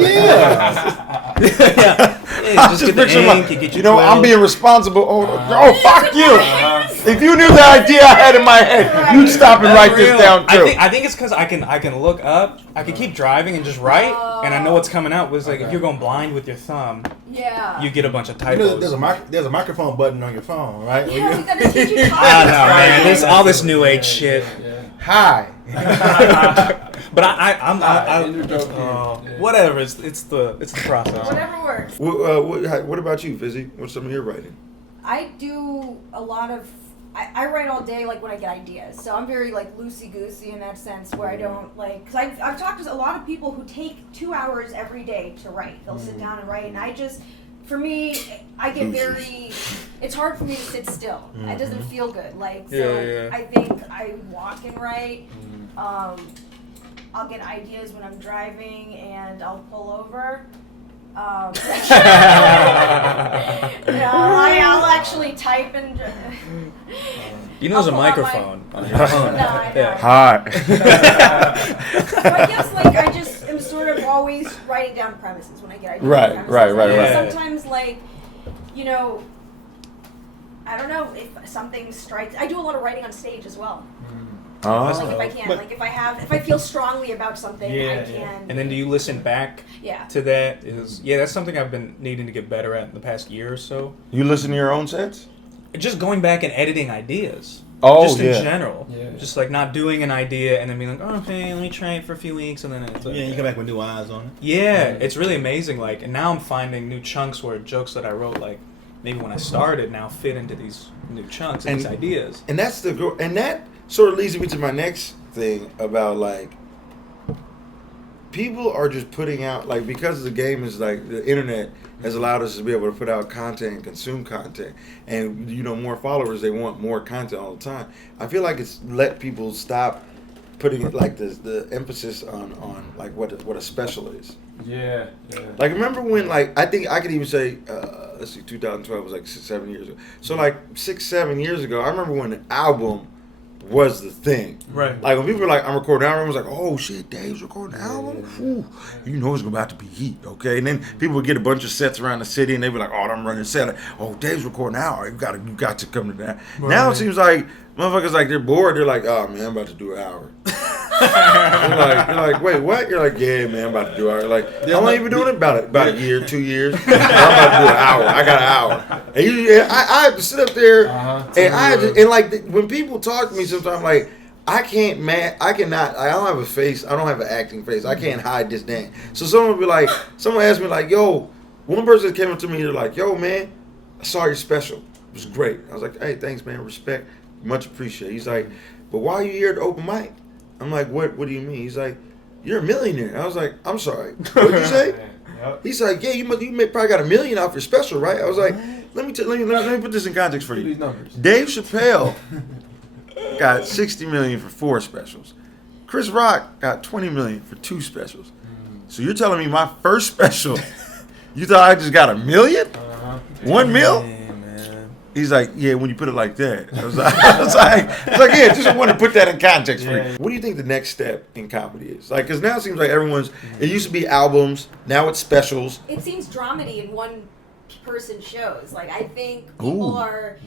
just get the ink, I'm being responsible. Oh, fuck you! If you knew the idea I had in my head, you'd stop and write this down too. I think it's because I can look up. I can keep driving and just write, and I know what's coming out. Was like if you're going blind with your thumb, you get a bunch of typos. There's a microphone button on your phone, right? Yeah, we gotta teach you I know, man. There's all this new age shit. Hi. But I'm whatever. It's the process. Whatever works. What about you, Fizzy? What's some of your writing? I do a lot of. I write all day, like when I get ideas. So I'm very like loosey goosey in that sense, where I don't like. Because I've talked to a lot of people who take 2 hours every day to write. They'll sit down and write, and for me, I get very. It's hard for me to sit still. It doesn't feel good. I think I walk and write. I'll get ideas when I'm driving, and I'll pull over. I'll actually type and. There's a microphone on your phone. Hi. So I guess I just am sort of always writing down premises when I get ideas. Right. Sometimes I don't know if something strikes. I do a lot of writing on stage as well. Oh, Like if I can, like if I feel strongly about something, I can. And then do you listen back Yeah. to that? That's something I've been needing to get better at in the past year or so. you listen to your own sets? Just going back and editing ideas. Oh, just yeah. in general. Yeah. Just like not doing an idea and then being like, oh, okay, let me try it for a few weeks and then it's like, Yeah, you come back with new eyes on it. yeah, it's really amazing. Like, and now I'm finding new chunks where jokes that I wrote, like maybe when I started, now fit into these new chunks and these ideas. And that's and that sort of leads me to my next thing about like people are just putting out like because the game is like the internet has allowed us to be able to put out content and consume content, and more followers, they want more content all the time. I feel like it's let people stop putting it like the emphasis on like what a special is. Yeah. Like remember when like I think I could even say 2012 was like 6-7 years ago. So like 6-7 years ago, I remember when the album was the thing. Right. Like when people were like, I'm recording an album, I was like, oh shit, Dave's recording an album? Ooh, you know it's about to be heat, okay? And then people would get a bunch of sets around the city and they'd be like, oh, I'm running a set. Like, oh, Dave's recording an album. You got to come to that. Right. Now it seems like motherfuckers like they're bored. They're like, oh man, I'm about to do an hour. you're like, wait, what? You're like, yeah, man, I'm about to do an hour. Like, how long you been doing it? About a year, 2 years. I'm about to do an hour. I got an hour. And I have to sit up there, and like when people talk to me sometimes, like I cannot. I don't have a face. I don't have an acting face. I can't hide this damn. So someone asked me like, yo, one person came up to me, they're like, yo, man, I saw your special. It was great. I was like, hey, thanks, man. Respect. Much appreciated. He's like, but why are you here at the open mic? I'm like, what do you mean? He's like, you're a millionaire. I was like, I'm sorry. What'd you say? Yep. He's like, yeah, you probably got $1 million off your special, right? I was like, let me put this in context for you. These numbers. Dave Chappelle got $60 million for 4 specials. Chris Rock got $20 million for 2 specials. So you're telling me my first special, you thought I just got $1 million? 1 mil? He's like, yeah, when you put it like that. I was like, yeah, just want to put that in context for you. What do you think the next step in comedy is? Like, because now it seems like it used to be albums, now it's specials. It seems dramedy in one person shows. Like, I think people are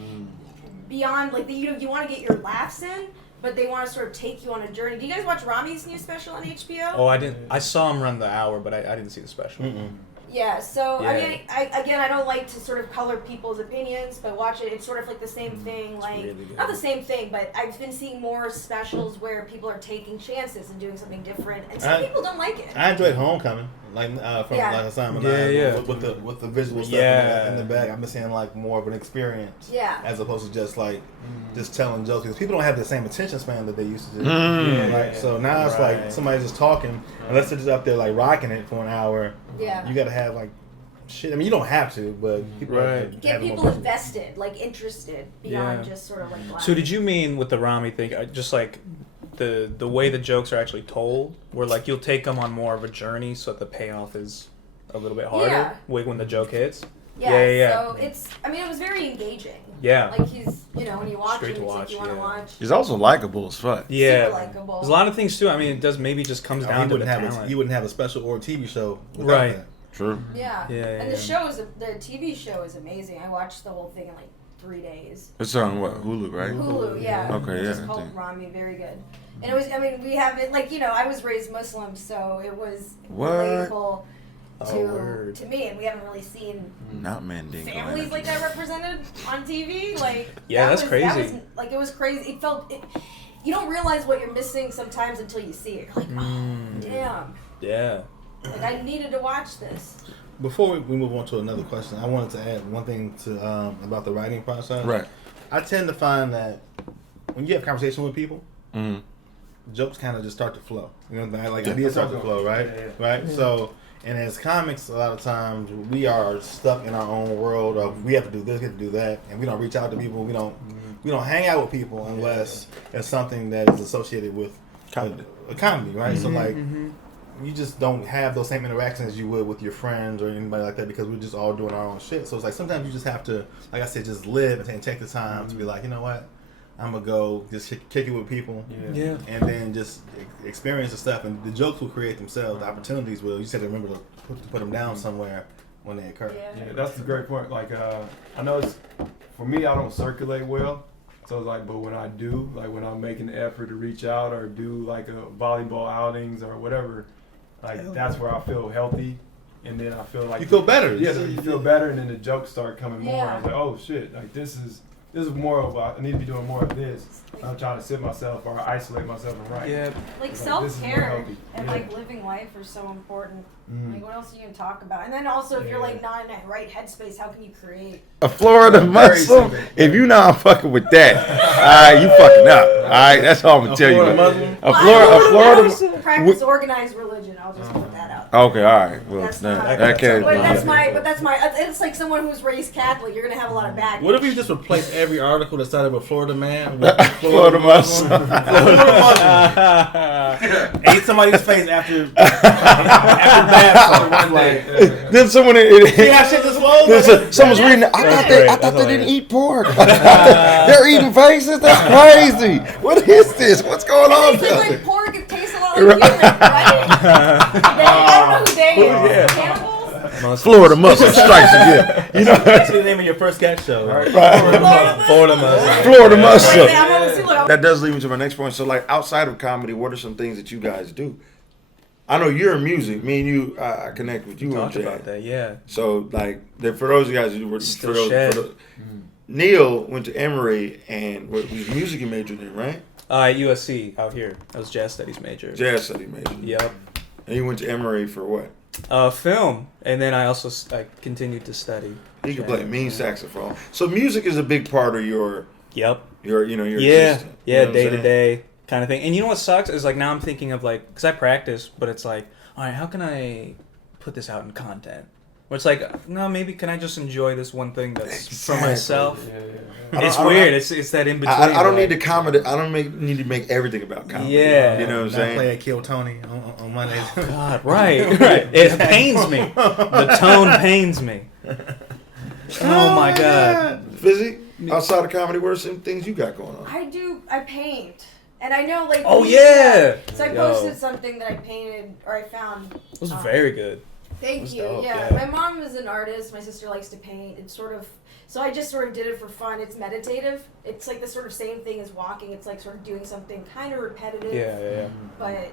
beyond, like, you want to get your laughs in, but they want to sort of take you on a journey. Do you guys watch Rami's new special on HBO? Oh, I didn't. I saw him run the hour, but I didn't see the special. Yeah, so, Yeah. I mean, I don't like to sort of color people's opinions, but watch it, it's sort of like the same thing, like, really good. not the same thing, but I've been seeing more specials where people are taking chances and doing something different, and some people don't like it. I enjoyed Homecoming, from like Simon with the visual stuff in the back. I've been seeing like more of an experience, as opposed to just like just telling jokes, because people don't have the same attention span that they used to do. So now it's like somebody just talking, unless they're just up there like rocking it for an hour. Yeah, you gotta have like shit. I mean, you don't have to, but people get people invested, like interested beyond just sort of like. Laughing. So did you mean with the Rami thing, just like the way the jokes are actually told, where like you'll take them on more of a journey, so that the payoff is a little bit harder when the joke hits? Yeah. So it was very engaging. Yeah. Like he's, when you watch him, it's like you want to watch. He's also likable as fuck. Yeah. Super likable. There's a lot of things too. I mean, it does maybe just comes down to the talent. He wouldn't have a special or a TV show without that. True. Yeah. And the TV show is amazing. I watched the whole thing in like 3 days. It's on what? Hulu, right? Hulu, yeah. Okay, It's called Rami, very good. And it was, we have it, like, I was raised Muslim, so it was relatable to me, and we haven't really seen families like that represented on TV. Like, that's crazy. It was crazy. You don't realize what you're missing sometimes until you see it. Like, oh, damn. Yeah. Like, I needed to watch this. Before we move on to another question, I wanted to add one thing about the writing process. Right. I tend to find that when you have conversation with people, jokes kind of just start to flow. You know what I mean? Like ideas start to flow, right? Right? Mm-hmm. So, and as comics, a lot of times we are stuck in our own world of we have to do this, we have to do that, and we don't reach out to people. We don't hang out with people unless it's something that is associated with a comedy, right? So like. You just don't have those same interactions as you would with your friends or anybody like that, because we're just all doing our own shit. So it's like sometimes you just have to, like I said, just live and take the time to be like, you know what, I'm gonna go just kick it with people, and then just experience the stuff, and the jokes will create themselves. The opportunities will. You just have to remember to put them down somewhere when they occur. Yeah, that's a great point. Like I know it's for me, I don't circulate well. So it's like, but when I do, like when I'm making the effort to reach out or do like a volleyball outings or whatever, like that's where I feel healthy. And then I feel like You feel better. Yeah, so you feel better, and then the jokes start coming more. Yeah. I was like, oh shit, like this is more of I need to be doing more of this. I'm trying to sit myself or isolate myself and write. Yeah. Like This is self-care more healthy. and Yeah. like living life are so important. Mhm. Like what else are you gonna talk about? And then also if you're Yeah. like not in that right headspace, how can you create? A Florida Very Muslim. simple. If you not fucking with that, you fucking up. All right, that's all I'm gonna tell you. Florida Muslim? A Florida. I practice organized religion. I'll just put that out. Okay, all right. Well, That's that, not- that can't. But that's my. It's like someone who's raised Catholic. You're gonna have a lot of baggage. What if we just replace every article that started with Florida man with Florida Muslim. Florida Muslim. Ate somebody's face after bath. Like, Then someone. see how shit just flows? Someone's reading. I thought they didn't eat pork. They're eating faces. That's crazy. What is this? What's going on? It tastes like pork. It tastes a lot like human, right? I don't know who they is. Cannibals? Florida Muslim strikes again. You know, That's the name of your first sketch show. Right? Florida Muslim. Florida Muslim. I'm gonna see, look, That does lead me to my next point. So, like, outside of comedy, what are some things that you guys do? I know you're in music. Me and you, I connect with you on Talked about jazz. that, yeah. So, like, for those of you guys who were Still Shed. Neil went to Emory and was music major then, right? At USC out here. I was jazz studies major. Jazz study major. Yep. And he went to Emory for what? Film, and then I also I continued to study. He could jazz. play mean saxophone. So music is a big part of your Yep. your Yeah. existence. You know what I'm Day to saying? day kind of thing. And you know what sucks is like now I'm thinking of like because I practice, but it's like, all right, how can I put this out in content? Where it's like, no, maybe can I just enjoy this one thing that's for Exactly. myself? Yeah. It's I don't- weird. It's that in between. I don't like- need to comment. I don't need to make everything about comedy. Yeah. You know what I'm I saying? play at Kill Tony on Mondays. God, right, right. It pains me. The tone pains me. Oh my God. Fizzy, outside of comedy, what are some things you got going on? I paint. And I know, like. Oh, yeah. So I Yo. posted something that I painted, or I found. It was very good. Thank was you. dope, Yeah. yeah. My mom is an artist. My sister likes to paint. It's sort of. So I just sort of did it for fun. It's meditative. It's like the sort of same thing as walking. It's like sort of doing something kind of repetitive. Yeah. But,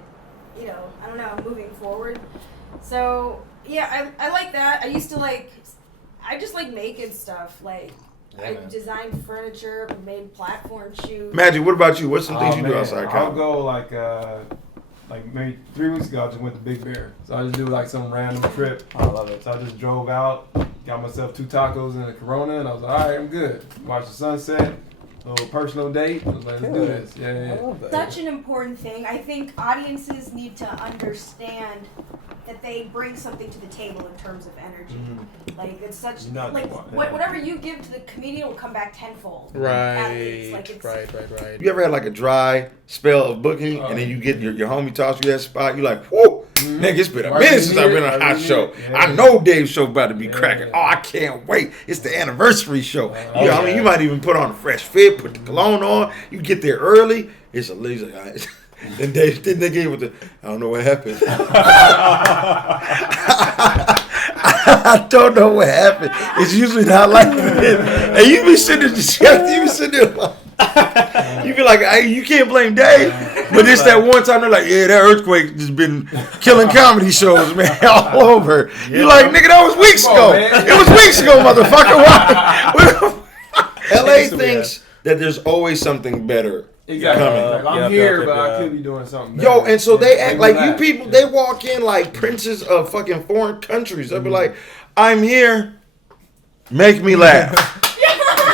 you know, I don't know, moving forward. So, yeah, I like that. I used to I just like making stuff. Like, I designed furniture, made platform shoes. Magic, what about you? What's some things Oh, you do man. outside I'll comedy? go like maybe 3 weeks ago. I just went to Big Bear, so I just do like some random trip. I love it. So I just drove out, got myself 2 tacos and a Corona, and I was like, all right, I'm good. Watch the sunset, little personal date. I was like, let's do this. I Yeah. love that. Such an important thing. I think audiences need to understand that they bring something to the table in terms of energy. Like it's such Not like the one, whatever you give to the comedian will come back tenfold. Right. Athletes, like it's, Right. You ever had like a dry spell of booking and then you get your homie toss you that spot? You like, whoa, nigga, it's been a Right, minute you since need I've been it, on a right, hot you show. need it. Yeah. I know Dave's show about to be Yeah. cracking. Oh, I can't wait. It's the anniversary show. I yeah. mean, you might even put on a fresh fit, put the cologne on. You get there early. It's a lazy. Then they gave with the, I don't know what happened. I don't know what happened. It's usually not like that. And you be sitting there distracted. You be sitting there like, you be like, hey, you can't blame Dave. But it's that one time they're like, yeah, that earthquake just been killing comedy shows, man, all over. You like, nigga, that was weeks Come ago. on, man. It was weeks ago, motherfucker. Why? LA Used to be thinks that there's always something better Exactly. coming. Like, I'm Yep, here, yep, but yep. I could be doing something. Yo, better. and so they act like you Relax. people, they walk in like princes of fucking foreign countries. They'll be like, I'm here, make me laugh.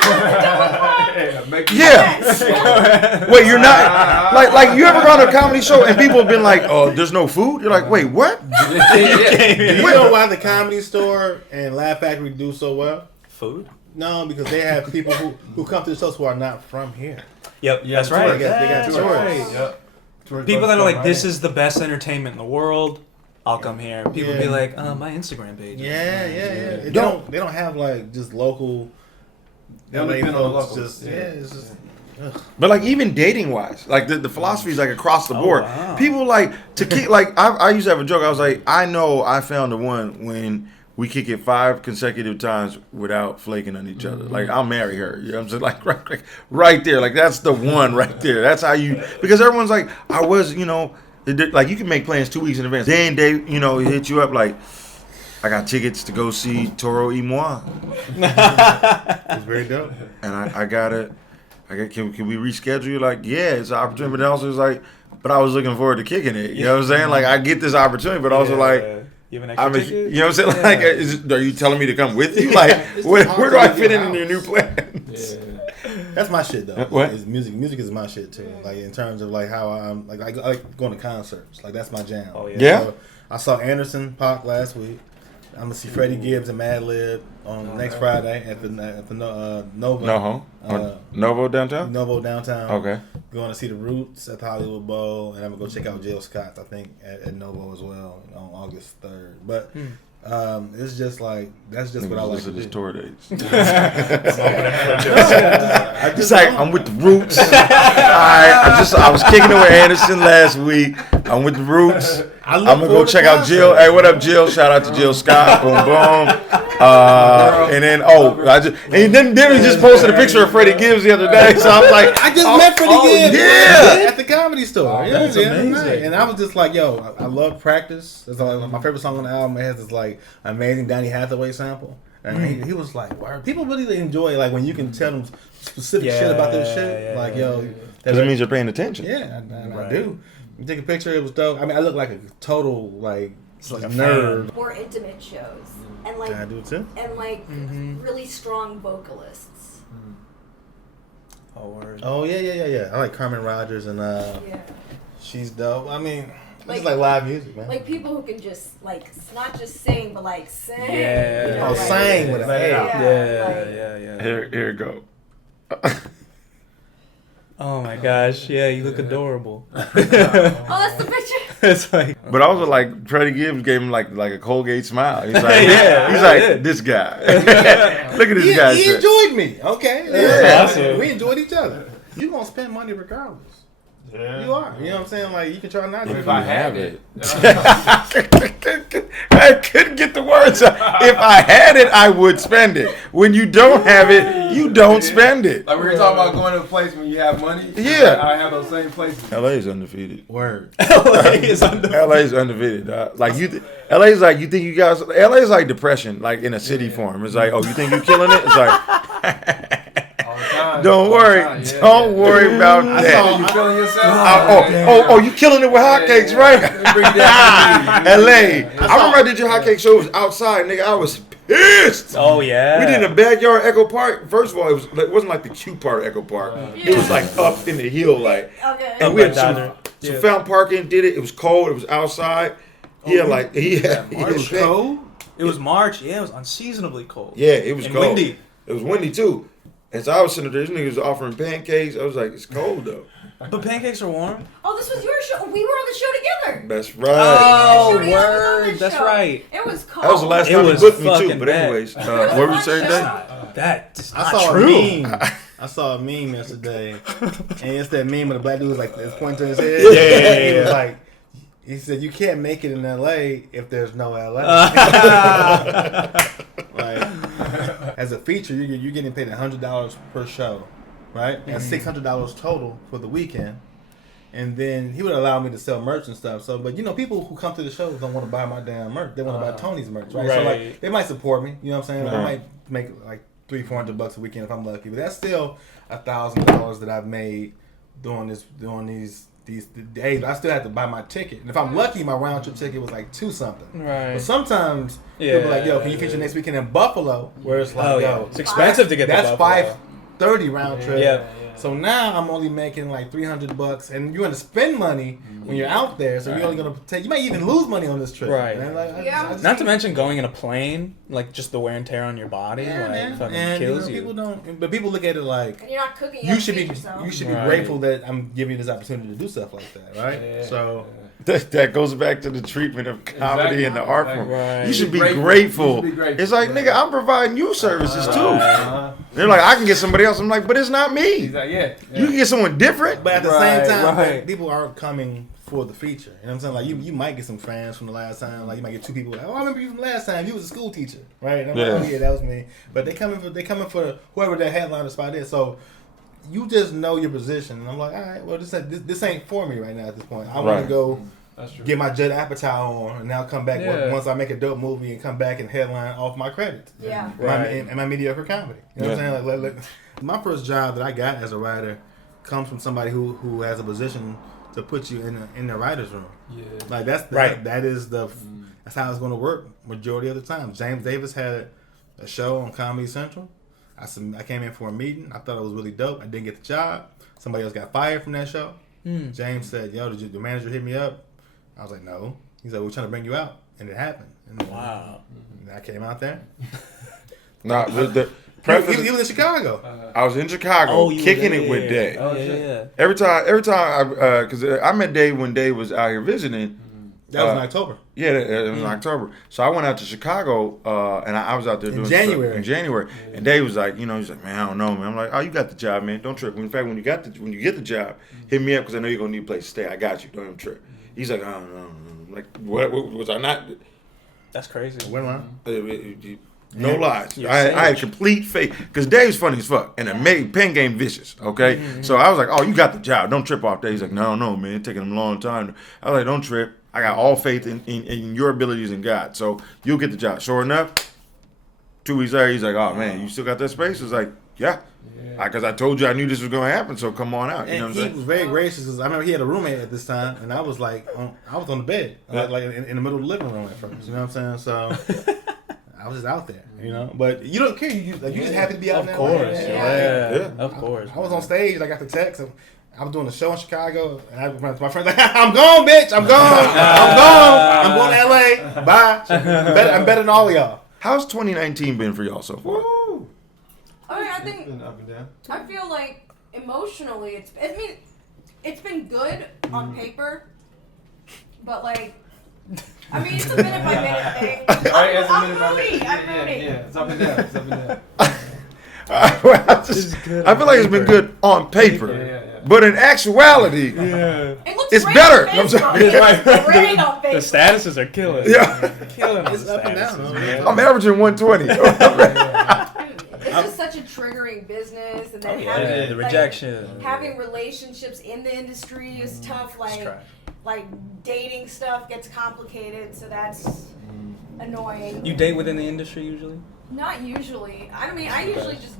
Yeah, make me Yeah. Wait, you're not like you ever gone to a comedy show and people have been like, oh, there's no food? You're like, wait, what? You know why the Comedy Store and Laugh Factory do so well? Food? No, because they have people who come to the shows who are not from here. Yep, Yeah, that's right. They got That's tourists. right. Yep. Tourist People bus that are like, come this right is the best entertainment in the world. I'll come here. People Yeah. be like, my Instagram page. Yeah. They Don't- don't have like just local. They don't LA depend on folks. locals. Just Yeah. it's just. But like even dating wise, like the philosophy is like across the Oh, board. wow. People like to keep like I used to have a joke. I was like, I know I found the one when we kick it 5 consecutive times without flaking on each other. Like, I'll marry her. You know what I'm saying? Like right there. Like, that's the one right there. That's how you, because everyone's like, I was, you know, like, you can make plans 2 weeks in advance. Then they, you know, hit you up like, I got tickets to go see Toro y Moi. It's very dope. And I got, can we reschedule? You're like, yeah, it's an opportunity. But then also it's like, but I was looking forward to kicking it. You know what I'm saying? Like, I get this opportunity, but also like, you have an extra ticket? you know what I'm saying? Like, are you telling me to come with you? Like, where do I fit in your new plans? That's my shit though. What? Is music. Music is my shit too. Like in terms of like how I'm like I like going to concerts. Like that's my jam. Oh, yeah. Yeah? So, I saw Anderson Paak last week. I'm gonna see Freddie Gibbs and Madlib on next Friday at the Nova. Novo downtown? Novo downtown. Okay. Going to see the Roots at the Hollywood Bowl, and I'm gonna go check out Jill Scott. I think at Novo as well on August 3rd. But it's just like that's just what I like to do. Tour dates. It's like I'm with the Roots. I was kicking it with Anderson last week. I'm with the Roots. I'm gonna go check out Jill. Hey, what up, Jill? Shout out to Jill Scott. Boom, boom. And then he just posted a picture of Freddie Gibbs the other day. So I was like, I just met Freddie Gibbs. Yeah, at the Comedy Store. Yeah, that's amazing. And I was just like, yo, I love Practice. That's like my favorite song on the album. It has this like amazing Donny Hathaway sample. And he was like, wow, people really enjoy like when you can tell them specific shit about their shit. Like, yo, because it means you're paying attention. Yeah, I do. You take a picture, it was dope. I mean, I look like a total like nerd. More intimate shows, and like I do too. and like really strong vocalists. Oh, word. Oh yeah. I like Carmen Rogers and Yeah. she's dope. I mean, Like- it's like live music, man. Like people who can just like not just sing, but like sing. Yeah. You know, Oh, like, sing with Let it it out. out. Yeah, Yeah. Here it go. Oh my gosh, yeah, you look adorable. Oh, that's the picture. It's like, But also like Freddie Gibbs gave him like a Colgate smile. He's like, Yeah, he's yeah, like yeah. this guy. Look at this guy. He enjoyed me. Okay. Yeah, awesome. We enjoyed each other. You gonna spend money regardless. Yeah. You are. You know what I'm saying? Like you can try not to. If I have it. I couldn't get the words out. If I had it, I would spend it. When you don't have it, you don't spend it. Like we were talking about going to a place when you have money. Yeah. I have those same places. LA is undefeated. Word. LA is under. LA is undefeated. Like LA is like, you think you guys. LA is like depression, like in a city form. It's like, oh, you think you killing it? It's like. All the time. Don't All worry. the time. Yeah, Don't yeah. worry about I that. saw you feeling yourself. Oh, you killing it with hotcakes, right? Bring that to me. LA. I remember I did your hotcake show. It was outside, nigga. I was pissed. Oh yeah. We did in a backyard Echo Park. First of all, it wasn't like the cute part of Echo Park. It was like up in the hill, like. Okay. And we had Diner. some fountain parking. Did it. It was cold. It was outside. He had It was cold. It was March. Yeah, it was unseasonably cold. Yeah, it was And cold. windy. It was windy too. And so I was sitting there. This nigga was offering pancakes. I was like, it's cold though. But pancakes are warm. Oh, this was your show. We were on the show together. That's right. Oh, Show together. I was on word. this That's show. right. It was cold. That was the last It time he was booked me too. fucking But bad. anyways, what were you saying, Dave? That's I not saw true. a meme. I saw a meme yesterday, and it's that meme of the black dude was like it's pointing to his head. Yeah. He was like, he said, "You can't make it in LA if there's no LA." Like, as a feature, you're getting paid $100 per show, right? And $600 total for the weekend. And then he would allow me to sell merch and stuff. So, but you know, people who come to the shows don't want to buy my damn merch. They want to buy Tony's merch, right? So, Right. like, they might support me. You know what I'm saying? Right. I might make like $300-400 a weekend if I'm lucky. But that's still $1,000 that I've made doing these days. I still have to buy my ticket. And if I'm lucky, my round trip ticket was like $2-something. Right. But sometimes people be like, "Yo, can you feature next weekend in Buffalo?" Where it's like, Oh yeah. "Yo, It's expensive to get that's to Buffalo. $530 round trip." Yeah. So now I'm only making like $300, and you're gonna spend money when you're out there. So you're only gonna take. You might even lose money on this trip. Right. Man. Like, I Yeah. just- Not to mention going in a plane, like just the wear and tear on your body, yeah, like man. fucking And kills people you. don't. But people look at it like And you're not cooking. you should be. Yourself. You should be Right. grateful that I'm giving you this opportunity to do stuff like that, right? Yeah. So. That goes back to the treatment of comedy Exactly. and the art form. Right. You should be Grateful. grateful. You should be grateful. It's like, nigga, I'm providing you services too. Uh-huh. They're like, I can get somebody else. I'm like, but it's not me. He's like, yeah. You can get someone different. But at the Right, same time, right. people aren't coming for the feature. You know what I'm saying? Like you might get some fans from the last time. Like you might get 2 people. Like, oh, I remember you from last time. You was a school teacher, right? And I'm like, oh yeah, that was me. But they coming for whoever that headliner spot is. So you just know your position. And I'm like, all right, well this ain't for me right now at this point. I want to go. That's true. Get my Judd Apatow on, and now come back once I make a dope movie and come back and headline off my credits. Yeah. And my mediocre comedy. You know what I'm saying? Like, my first job that I got as a writer comes from somebody who has a position to put you in the writer's room. Yeah. Like that's Right. That is that's how it's going to work majority of the time. James Davis had a show on Comedy Central. I came in for a meeting. I thought it was really dope. I didn't get the job. Somebody else got fired from that show. James said, "Yo, did the manager hit me up?" I was like, "No." He said, "We're trying to bring you out," and it happened. And Wow. and I came out there. Nah, the He was in Chicago. I was in Chicago Oh, you kicking were it with there. Dave. Oh, yeah. Every time, because I met Dave when Dave was out here visiting. That was in October. Yeah, it was in October. So I went out to Chicago, and I was out there doing January. stuff in January. And Dave was like, he's like, man, I don't know, man. I'm like, oh, you got the job, man. Don't trip. In fact, when you get the job, hit me up because I know you're gonna need a place to stay. I got you. Don't even trip. He's like, I don't know. Like, what was I not? That's crazy. Went around. No lies. You're I had complete faith because Dave's funny as fuck and pen game vicious. Okay, so I was like, "Oh, you got the job. Don't trip off that." He's like, "No, man, it's taking him a long time." I was like, "Don't trip. I got all faith in your abilities in God. So you'll get the job." Sure enough, 2 weeks later, he's like, "Oh man, you still got that space?" It's like, "Yeah." Because I told you I knew this was going to happen, so come on out. You know what I'm And he saying? was very gracious because I remember he had a roommate at this time, and I was like, I was on the bed, like in the middle of the living room at first. You know what I'm saying? So I was just out there, you know. But you don't care. You just happy to be out there. Of course. Yeah. Of course. I was on stage. I got the text. And I was doing a show in Chicago, and I went to my friends like, "I'm gone, bitch. I'm gone. I'm gone. I'm going to LA. Bye. I'm better than all of y'all." How's 2019 been for y'all so far? I think Been up and down. I feel like emotionally, it's been good on paper, but like, I mean, it's a minute by minute thing. I'm rooting. Yeah, it's up and down. It's up and down. I feel like it's been good on paper, Yeah. but in actuality, It looks It's great better. on I'm Facebook. sorry. It's great on The Facebook. statuses are killing. yeah, Killing It's the up and down, statuses, though. man. I'm averaging 120. It's just such a triggering business, and then Yeah, the rejection. having relationships in the industry is tough. Like dating stuff gets complicated, so that's annoying. You date within the industry usually? Not usually. I mean, I usually just,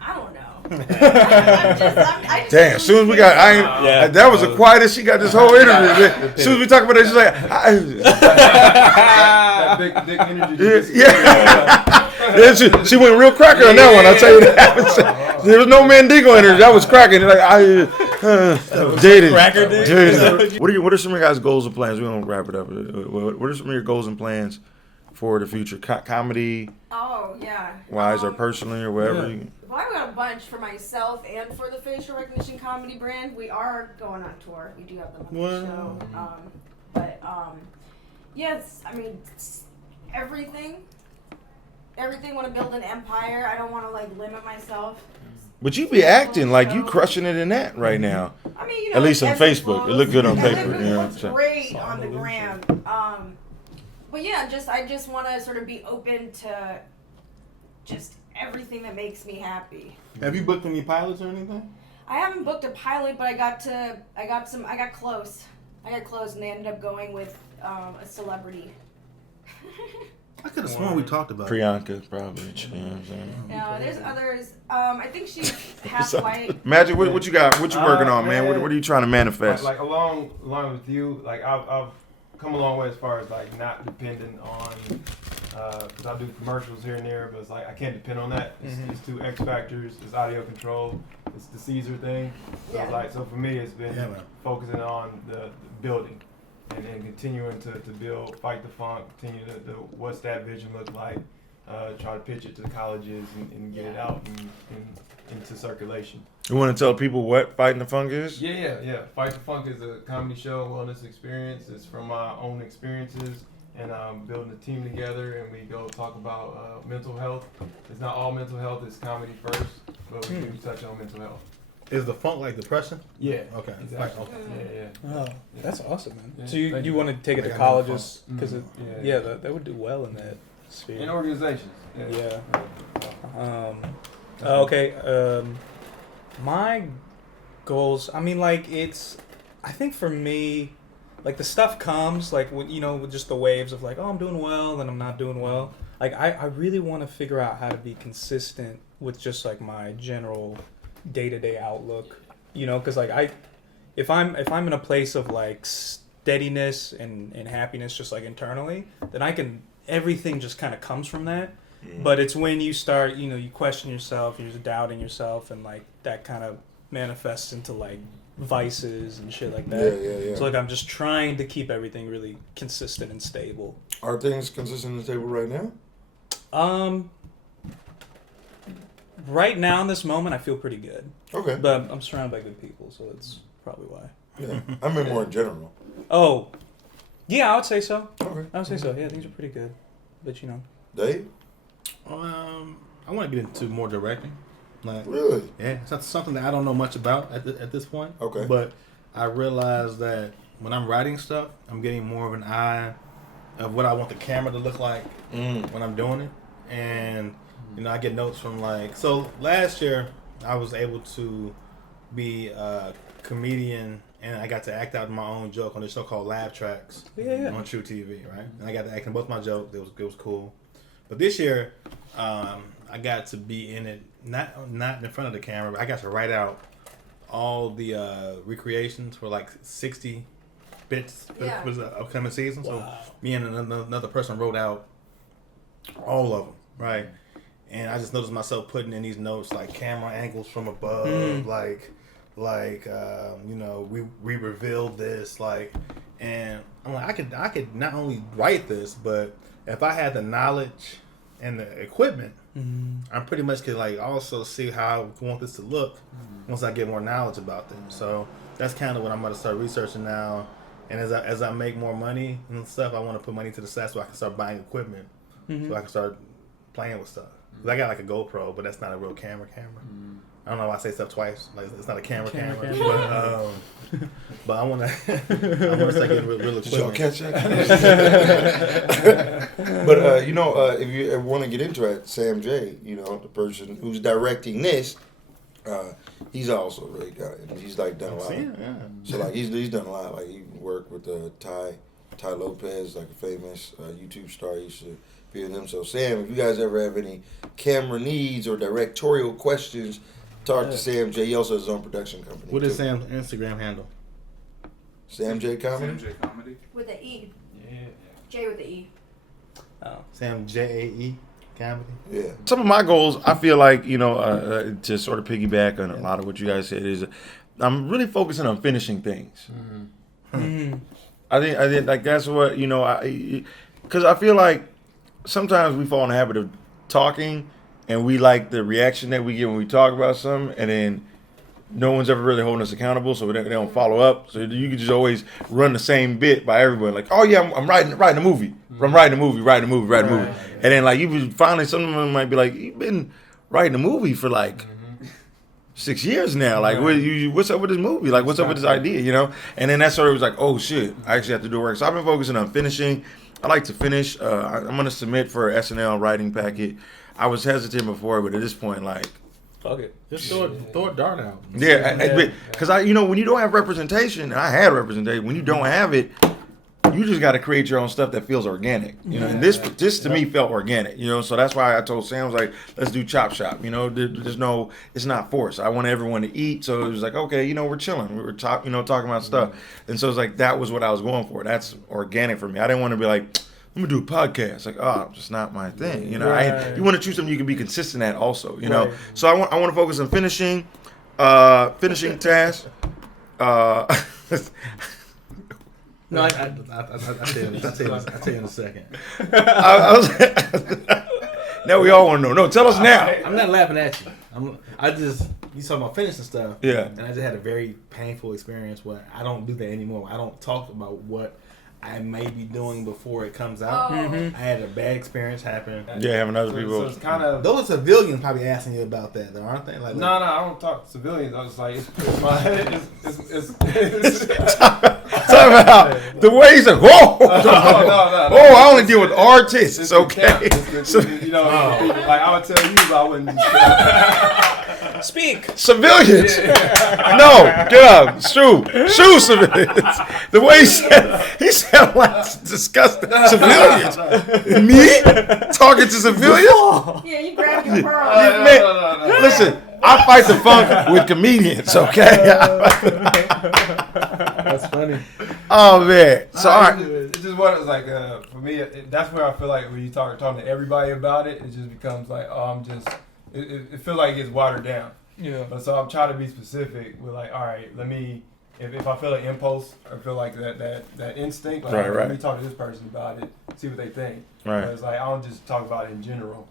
I don't know. I just Damn, as soon as we got, that was the quietest she got this whole interview. As soon as we talk about it, she's like, That big dick energy. yeah. She went real cracker on that one. I'll tell you that. There was no Mandingo in her. That was cracking. Like dated. Cracker dick? Dated. What are some of your guys' goals and plans? We're gonna wrap it up. What are some of your goals and plans for the future? Comedy Oh yeah. wise or personally or wherever. Yeah. Well, I've got a bunch for myself and for the facial recognition comedy brand. We are going on tour. We do have them on the show. Yes, I mean, it's everything. Everything. Want to build an empire. I don't want to like limit myself. But you be acting like you crushing it in that right now. I mean, you know, At least on as it Facebook. flows. It look good on As paper, it you know, looks so. great on the gram. But yeah, I just want to sort of be open to just everything that makes me happy. Have you booked any pilots or anything? I haven't booked a pilot, but I got close. I got close, and they ended up going with a celebrity. I could have sworn we talked about it. Priyanka, probably. You know what I'm saying? No, there's others. I think she's half white. Magic, what you got? What you working on, man? Man. What are you trying to manifest? Like along with you, like I've come a long way as far as like not dependent on, because I do commercials here and there, but it's like I can't depend on that. It's two X factors. It's audio control. It's the Caesar thing. So Yeah. so for me, it's been focusing on the building. And then continuing to build, fight the funk, continue to what's that vision look like, try to pitch it to the colleges and get it out and into circulation. You want to tell people what Fighting the Funk is? Yeah. Fight the Funk is a comedy show, wellness experience. It's from my own experiences and building a team together, and we go talk about mental health. It's not all mental health, it's comedy first, but we do touch on mental health. Is the funk like depression? Yeah. Okay. Exactly. Okay. Yeah. Oh, that's awesome, man. Yeah, So you thank you. want to take it to I got colleges because Yeah. that would do well in that sphere. In organizations. Yeah. Okay. My goals. I mean, like I think for me, like the stuff comes like with just the waves of like, oh, I'm doing well, then I'm not doing well. Like I really want to figure out how to be consistent with just like my general day-to-day outlook. Because like if I'm in a place of like steadiness and happiness, just like internally, then everything just kind of comes from that. But it's when you start, you question yourself, you're just doubting yourself, and like that kind of manifests into like vices and shit like that. Yeah. So like I'm just trying to keep everything really consistent and stable. Are things consistent and stable right now? Right now in this moment, I feel pretty good, Okay. but I'm surrounded by good people, so that's probably why. Yeah. I mean more in general. Oh, yeah, I would say so. Okay. I would say so. Yeah, things are pretty good, but Dave? I want to get into more directing. Like, Really? yeah, it's not something that I don't know much about at this point. Okay. But I realize that when I'm writing stuff, I'm getting more of an eye of what I want the camera to look like when I'm doing it. And, I get notes from so last year I was able to be a comedian and I got to act out my own joke on this show called Laugh Tracks on True TV, right? And I got to act in both my jokes. It was cool. But this year, I got to be in it, not in front of the camera, but I got to write out all the recreations for 60 bits for the upcoming season. So me and another person wrote out all of them, right? And I just noticed myself putting in these notes like camera angles from above, we revealed this, and I'm like, I could not only write this, but if I had the knowledge and the equipment, I pretty much could also see how I want this to look once I get more knowledge about them. So that's kind of what I'm going to start researching now. And as I make more money and stuff, I want to put money to the side so I can start buying equipment, so I can start playing with stuff. 'Cause I got a GoPro, but that's not a real camera. I don't know why I say stuff twice. It's not a camera. But I want to start getting real equipment. Did y'all catch that? But if you ever want to get into it, Sam J, the person who's directing this, he's also really done it. He's done a lot. So he's done a lot. He worked with Ty Lopez, a famous YouTube star. He used to be with him. So Sam, if you guys ever have any camera needs or directorial questions, talk to Sam J. He also has his own production company. What is Sam's Instagram handle? Sam J Comedy? Sam J Comedy. With the E. Yeah. J with the E. Oh. Sam J-A-E Comedy? Yeah. Some of my goals, I feel like, to sort of piggyback on a lot of what you guys said, is I'm really focusing on finishing things. I think that's what, because I feel like sometimes we fall in the habit of talking and we like the reaction that we get when we talk about something, and then no one's ever really holding us accountable, so they don't follow up. So you can just always run the same bit by everyone, oh yeah, I'm writing a movie. I'm writing a movie. And then you finally, some of them might be like, you've been writing a movie for 6 years now. What's up with this movie? What's up with this idea? And then that sort of was oh shit, I actually have to do work. So I've been focusing on finishing. I like to finish. I'm gonna submit for an SNL writing packet. I was hesitant before, but at this point, fuck it. Just throw a dart out. yeah, because when you don't have representation, and I had representation, when you don't have it, you just got to create your own stuff that feels organic, And this to me felt organic, So that's why I told Sam, I was let's do Chop Shop, There's no, it's not forced. I want everyone to eat, so it was okay, we're chilling, we were talking about stuff, and so it's that was what I was going for. That's organic for me. I didn't want to be I'm gonna do a podcast. It's just not my thing, you want to choose something you can be consistent at, also, Right. So I want to focus on finishing tasks. No, I'll tell you in a second. Now we all want to know. No, tell us now. I'm not laughing at you. You talking about finishing stuff. Yeah. And I just had a very painful experience where I don't do that anymore. I don't talk about what I may be doing before it comes out. Oh. I had a bad experience happen. Yeah, having other So people. it's kind of. Those are civilians probably asking you about that, though, aren't they? Like, No, I don't talk to civilians. I was like, it's Talk about the ways of whoa. no. Oh, I only deal with artists. It's Okay. you know, like I would tell you, but I wouldn't. Speak. Civilians. No, get up. Shoe civilians. The way he said like disgusting. Civilians. Me? Talking to civilians? Yeah, you grabbed your pearl. Man, listen, I fight the funk with comedians, okay? that's funny. Oh, man. So, all right. It's just what it's like for me. That's where I feel like when you talking to everybody about it, it just becomes like, oh, I'm just. It feels like it gets watered down. Yeah. But so I'm trying to be specific with like, all right, let me. If I feel an impulse or feel like that instinct, like, Right. let me talk to this person about it, see what they think. Right. But it's like I don't just talk about it in general.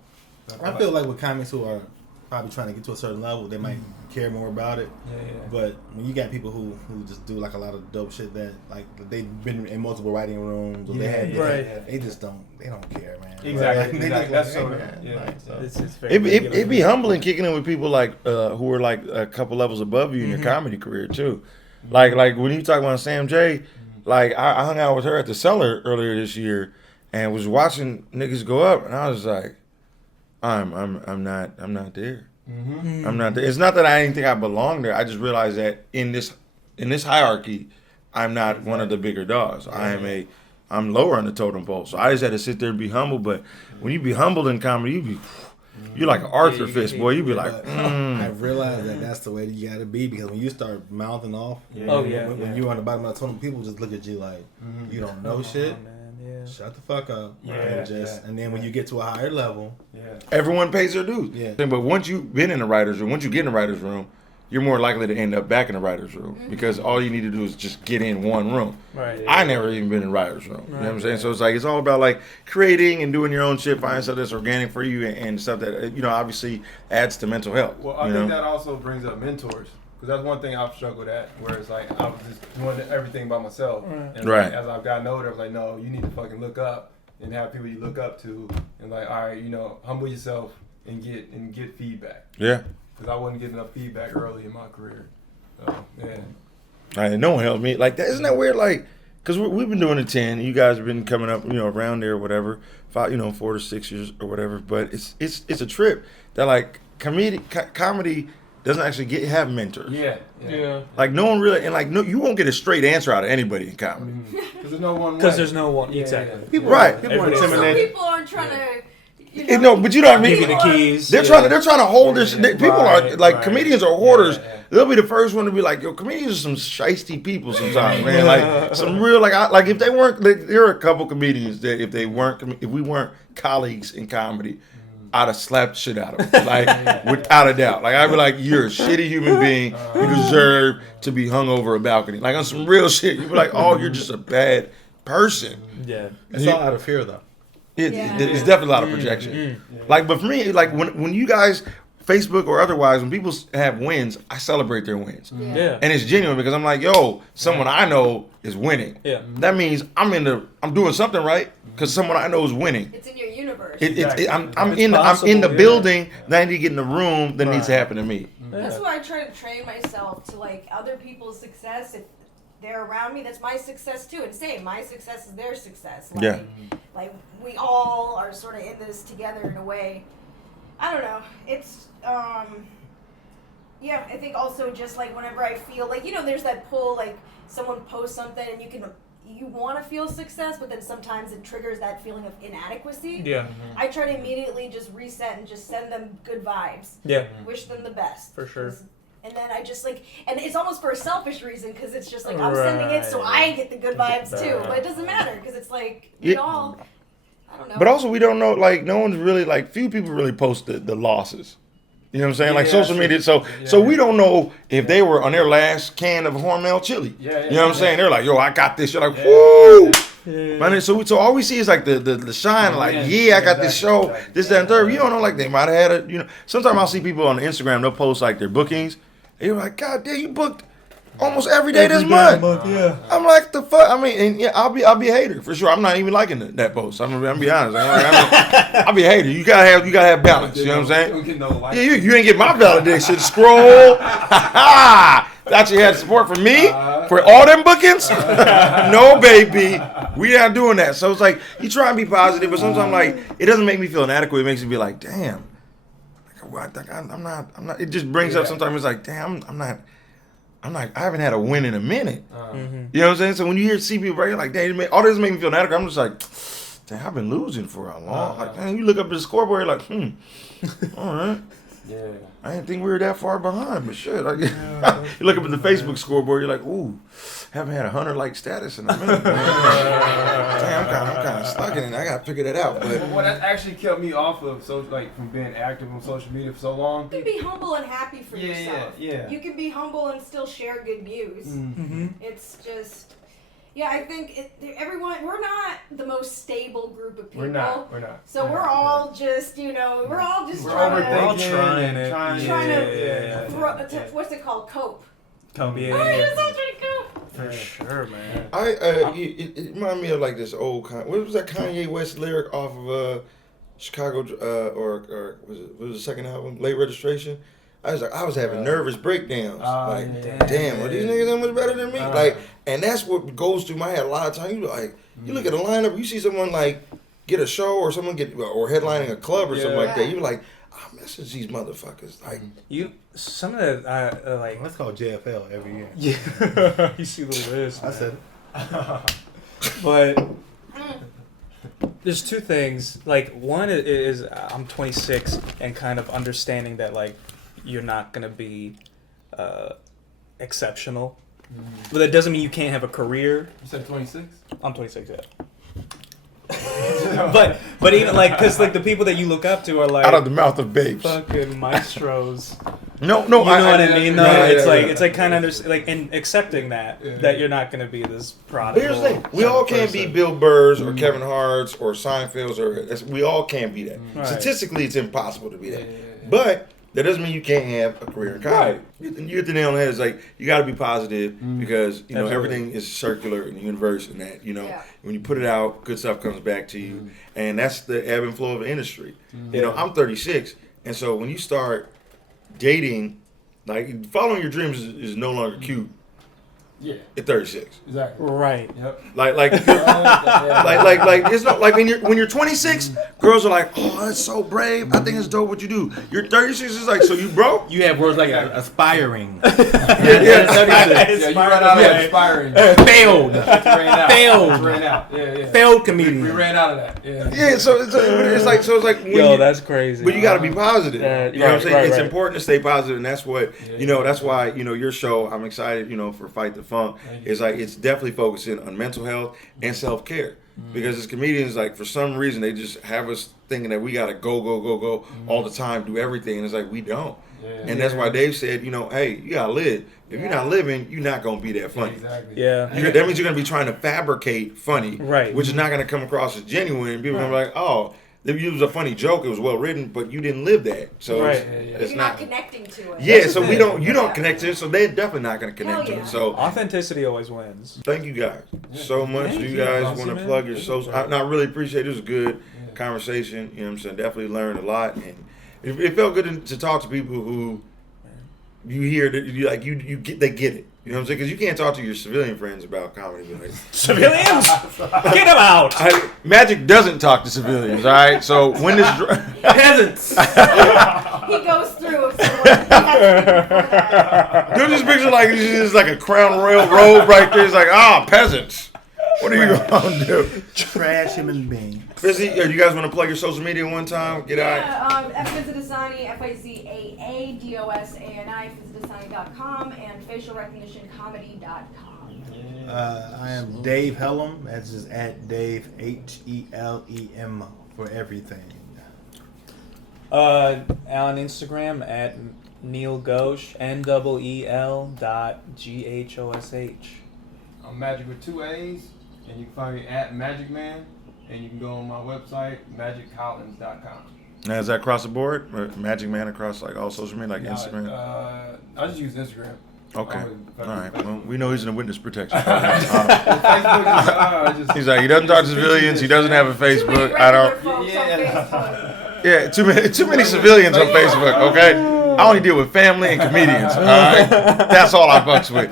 So I feel like with comics who are probably trying to get to a certain level, they might care more about it. Yeah. But when you got people who just do like a lot of dope shit that like they've been in multiple writing rooms, or they just don't care, man. Exactly. They just That's like, so. hey, man, Yeah. like, so. It's very It'd be humbling kicking in with people like who are like a couple levels above you in your comedy career too. Like when you talk about Sam J, like I hung out with her at the Cellar earlier this year and was watching niggas go up, and I was like, I'm not there. Mm-hmm. I'm not there. It's not that I didn't think I belonged there. I just realized that in this hierarchy, I'm not one of the bigger dogs. I'm lower on the totem pole. So I just had to sit there and be humble. But when you be humbled in comedy, you're like an Arthur fist, boy. You be like, I realize that that's the way that you gotta be, because when you start mouthing off, when you're on the bottom of the totem, people just look at you like you don't know shit. Shut the fuck up. And then when you get to a higher level, everyone pays their dues. Yeah. But once you've been in the writer's room, once you get in the writer's room, you're more likely to end up back in the writer's room because all you need to do is just get in one room. Right. I never even been in the writer's room. You know what I'm saying? So it's like it's all about like creating and doing your own shit, finding stuff that's organic for you and stuff that obviously adds to mental health. Well, I think that also brings up mentors. Because that's one thing I've struggled at, where it's like I was just doing everything by myself. And like, as I've gotten older, I was like, no, you need to fucking look up and have people you look up to, and like, all right, humble yourself and get feedback. Yeah. Because I wasn't getting enough feedback early in my career. So yeah. No one helped me like that. Isn't that weird? Like, because we've been doing it 10. You guys have been coming up, around there or whatever, 4 to 6 years or whatever. But it's a trip that like comedy doesn't actually have mentors. Yeah. Like no one really, and like no, you won't get a straight answer out of anybody in comedy. Because there's no one. Because there's no one. Exactly. people Right. People are Some intimidated. people aren't trying to. But you know what I mean. Give you the keys. They're trying to hold this. People are like comedians are hoarders. Yeah. They'll be the first one to be like, yo, comedians are some shiesty people sometimes, man. Like some real like if they weren't, there are a couple comedians that if we weren't colleagues in comedy, I'd have slapped shit out of them, like without a doubt. Like I'd be like, you're a shitty human being. You deserve to be hung over a balcony. Like on some real shit. You'd be like, oh, you're just a bad person. Yeah. It's all out of fear, though. It's definitely a lot of projection. Like, but for me, like when you guys, Facebook or otherwise, when people have wins, I celebrate their wins. Yeah. And it's genuine because I'm like, yo, someone I know is winning. Yeah. That means I'm doing something right because someone I know is winning. It's in your universe. I'm in the building that I need to get in the room that needs to happen to me. That's why I try to train myself to like other people's success. If they're around me, that's my success too. And same, my success is their success. Like, like we all are sort of in this together in a way. I don't know. It's I think also just like whenever I feel like there's that pull, like someone posts something and you want to feel success, but then sometimes it triggers that feeling of inadequacy. Yeah. I try to immediately just reset and just send them good vibes. Yeah. Wish them the best. For sure. And then I just and it's almost for a selfish reason because it's just like I'm sending it so I get the good vibes too. But it doesn't matter because it's like all. I don't know. But also we don't know, like no one's really like few people really post the losses. You know what I'm saying? Like social media. So we don't know if they were on their last can of Hormel chili. You know what I'm saying? They're like, yo, I got this. You're like, whoo. Man, so all we see is like the shine, like, I got this show, this, that, and third. You don't know, like they might have had sometimes I'll see people on Instagram, they'll post like their bookings. And you're like, God damn, you booked almost every day this month. Yeah. I'm like, the fuck? I mean, and yeah, I'll be a hater for sure. I'm not even liking that post. I'm gonna be honest. I'll be a hater. You gotta have balance. You know what I'm saying? Don't get no likes. Yeah, you ain't get my validation. Scroll. Thought you had support from me for all them bookings? No, baby. We not doing that. So it's like, you try and be positive, but sometimes like, it doesn't make me feel inadequate. It makes me be like, damn. I'm not. It just brings up sometimes. It's like, damn, I haven't had a win in a minute. You know what I'm saying? So when you see people break, like, damn, all this make me feel inadequate. I'm just like, damn, I've been losing for a long. Like, damn, you look up at the scoreboard, you're like, all right. Yeah. I didn't think we were that far behind, but shit. Like, you look up at the Facebook scoreboard, you're like, ooh, haven't had a 100 status in a minute. Damn, I'm kind of stuck in it. I got to figure that out. But what that actually kept me off of from being active on social media for so long. You can be humble and happy for yourself. Yeah. You can be humble and still share good news. Mm-hmm. It's just, yeah, I think we're not the most stable group of people. We're not. So we're all just, we're all just trying to what's it called? Cope. Cope, yeah. Oh, you're so trying to cope. For sure, man. it reminded me of like this old, what was that Kanye West lyric off of Chicago, or was it the second album, Late Registration? I was having nervous breakdowns. Damn, are these niggas that much better than me? And that's what goes through my head a lot of times. You look at a lineup, you see someone get a show or someone or headlining a club or something like that. You're like, I message these motherfuckers. Some of the Let's call JFL every year. Yeah, you see the list. I said it. But there's two things. One is I'm 26 and kind of understanding that you're not gonna be exceptional, but that doesn't mean you can't have a career. You said 26? I'm 26, yeah. but even because the people that you look up to are out of the mouth of babes, fucking maestros. No, you know what I mean. No, it's kind of and accepting that you're not going to be this product. Here's the thing: we all can't be Bill Burrs or Kevin Hart's or Seinfeld's, we all can't be that. Right. Statistically, it's impossible to be that. But that doesn't mean you can't have a career in comedy. Right. You hit the nail on the head. It's like, you got to be positive because everything is circular in the universe, and that when you put it out, good stuff comes back to you, and that's the ebb and flow of the industry. I'm 36, and so when you start dating, following your dreams is no longer cute. Yeah. At 36. Exactly. Right. Yep. It's not when you're 26, girls are like, oh, that's so brave. I think it's dope what you do. You're 36, it's like, so you broke? You have words like aspiring. You ran out of aspiring. Failed. Ran out. Yeah. Failed comedian. We ran out of that. Yeah. So it's like that's crazy. But you got to be positive. You know what I'm saying? Right. It's important to stay positive, and that's what that's why your show. I'm excited. For Fight the Funk. It's definitely focusing on mental health and self-care. Because as comedians, for some reason, they just have us thinking that we got to go all the time, do everything. And it's like, we don't. And that's why Dave said, hey, you got to live. If you're not living, you're not going to be that funny. Exactly. Yeah. That means you're going to be trying to fabricate funny, right? Which is not going to come across as genuine. And people are going to be like, oh, it was a funny joke. It was well written, but you didn't live that. So it's not connecting to it. Yeah, so you don't connect to it, so they're definitely not going to connect to it. So authenticity always wins. Thank you guys so much. Do you guys want to plug your social? I really appreciate it. It was a good conversation. You know what I'm saying? Definitely learned a lot, and it felt good to talk to people who you hear that they get it. You know what I'm saying? Because you can't talk to your civilian friends about comedy. Civilians? Get them out! Magic doesn't talk to civilians, all right? So when this... Peasants! He goes through Don't just picture it's like a Crown Royal robe right there. It's like, peasants. What are you going to do? Trash human being. Fizaa, you guys want to plug your social media one time? Get out. Fizaa Dosani, Fizaa Dosani, FizaaDosani.com, and facialrecognitioncomedy.com. I am Dave Helem. That's just at Dave HELEM for everything. On Instagram at Neel Ghosh, NEEL.GHOSH. I'm Magic with 2 A's, and you can find me at Magic Man, and you can go on my website, MagicHollins.com. Now, is that across the board? Or Magic Man across all social media, Instagram? I just use Instagram. Okay. Oh, All right. Well, we know he's in a witness protection. Facebook is, He's like, he doesn't talk to civilians. He doesn't have a Facebook. I don't. Yeah, too many civilians on Facebook. Okay. I only deal with family and comedians. All right. That's all I fucks with.